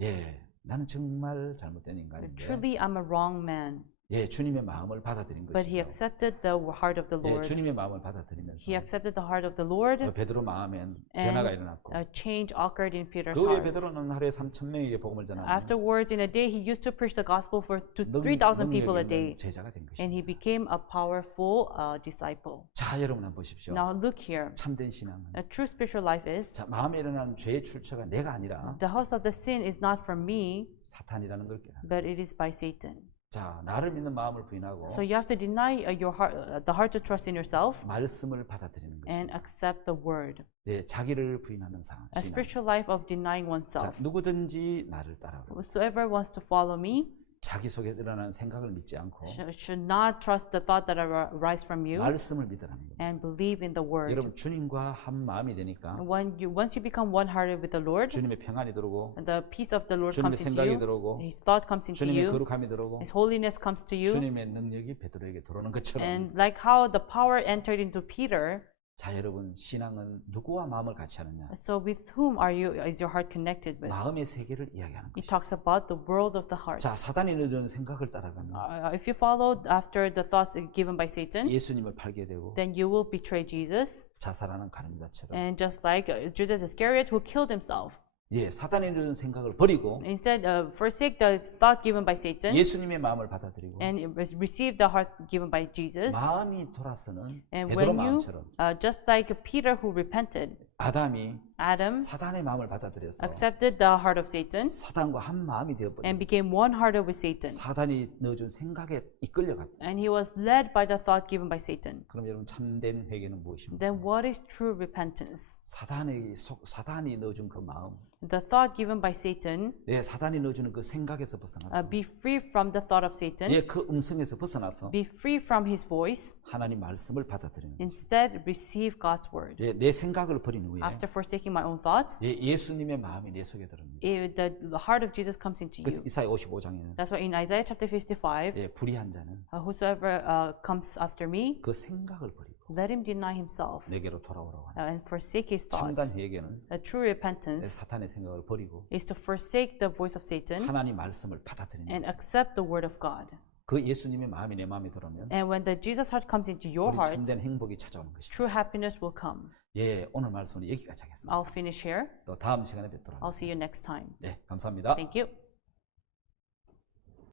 나는 정말 잘못된 인간인데 Truly, I'm a wrong man. 주님의 마음을 받아들인 But he 것이죠. accepted the heart of the Lord. 주님의 마음을 받아들이면서 He accepted the heart of the Lord. 베드로 마음엔 변화가 일어났고 A change occurred in Peter's 그 후에 heart. 베드로는 하루에 3,000명에게 복음을 전하는 Afterwards, in a day, he used to preach the gospel to 3,000 people a day. 제자가 된 And he 것입니다. became a powerful disciple. 자, 여러분 한번 보십시오. Now look here. 참된 신앙은 A true spiritual life is 마음에 일어나는 죄의 출처가 내가 아니라 the house of the sin is not from me, 사탄이라는 걸 깨닫는. but it is by Satan. 자, 나를 믿는 마음을 부인하고 So you have to deny your heart, the heart to trust in yourself, 말씀을 받아들이는 and 것입니다. accept the word. 자기를 부인하는 상황. A spiritual life of denying 자, oneself. 누구든지 나를 따라오라. Whosoever wants to follow me 자기 속에 일어나는 생각을 믿지 않고 should not trust the thought that arise from you, 말씀을 믿으라는 겁니다. and believe in the word. 여러분 주님과 한 마음이 되니까 Once you become one-hearted with the Lord, 주님의 평안이 들어오고 the peace of the Lord 주님의 comes into 생각이 you, 들어오고 His thought comes into 주님의 you, 거룩함이 들어오고 His holiness comes to you, 주님의 능력이 베드로에게 들어오는 것처럼 and like how the power entered into Peter. 자, 여러분 신앙은 누구와 마음을 같이 하느냐? So with whom is your heart connected with? 마음의 세계를 이야기하는 It 것이죠. talks about the world of the heart. 자, 사단이 넣어주는 생각을 따라가면 If you follow after the thoughts given by Satan, 예수님을 팔게 되고 then you will betray Jesus. 자살하는 가늠자처럼 And just like Judas Iscariot who killed himself, 예, 사단이 주는 생각을 버리고 Instead, forsake the thought given by Satan 예수님의 마음을 받아들이고 and receive the heart given by Jesus. 마음이 돌아서는 And 베드로 when you, 마음처럼 just like Peter who repented, 아담이 Adam 사단의 마음을 받아들여서 accepted the heart of Satan 사단과 한 마음이 되어버린 and became one-hearted with Satan. 사단이 넣어준 생각에 이끌려갔다. And he was led by the thought given by Satan. 그럼 여러분 참된 회개는 무엇입니까? Then what is true repentance? 사단이 넣어준 그 마음, The thought given by Satan, 사단이 넣어주는 그 생각에서 벗어나서 be free from the thought of Satan, 그 음성에서 벗어나서 be free from his voice, 하나님 말씀을 받아들이는 거예요. instead receive God's word. 내 생각을 버린 후에 After forsaking my own thoughts, 예수님의 마음이 내 속에 들어옵니다. the heart of Jesus comes into 그래서 you. 이사야 55장에는 That's why in Isaiah chapter 55, 불의한 자는 whosoever comes after me, 그 생각을 버리고 let him deny himself 내게로 돌아오라고 하는 and forsake his 참간 thoughts. 회개는 A true repentance 사탄의 생각을 버리고 is to forsake the voice of Satan 하나님 말씀을 받아들이는 and 거죠. accept the word of God. 그 예수님의 마음이 내 마음에 들어오면 And when the Jesus heart comes into your 우리 heart, 참된 행복이 찾아오는 것입니다. true happiness will come. 오늘 말씀은 여기까지 하겠습니다. I'll finish here. 또 다음 시간에 뵙도록 I'll 하겠습니다. see you next time. 감사합니다. Thank you.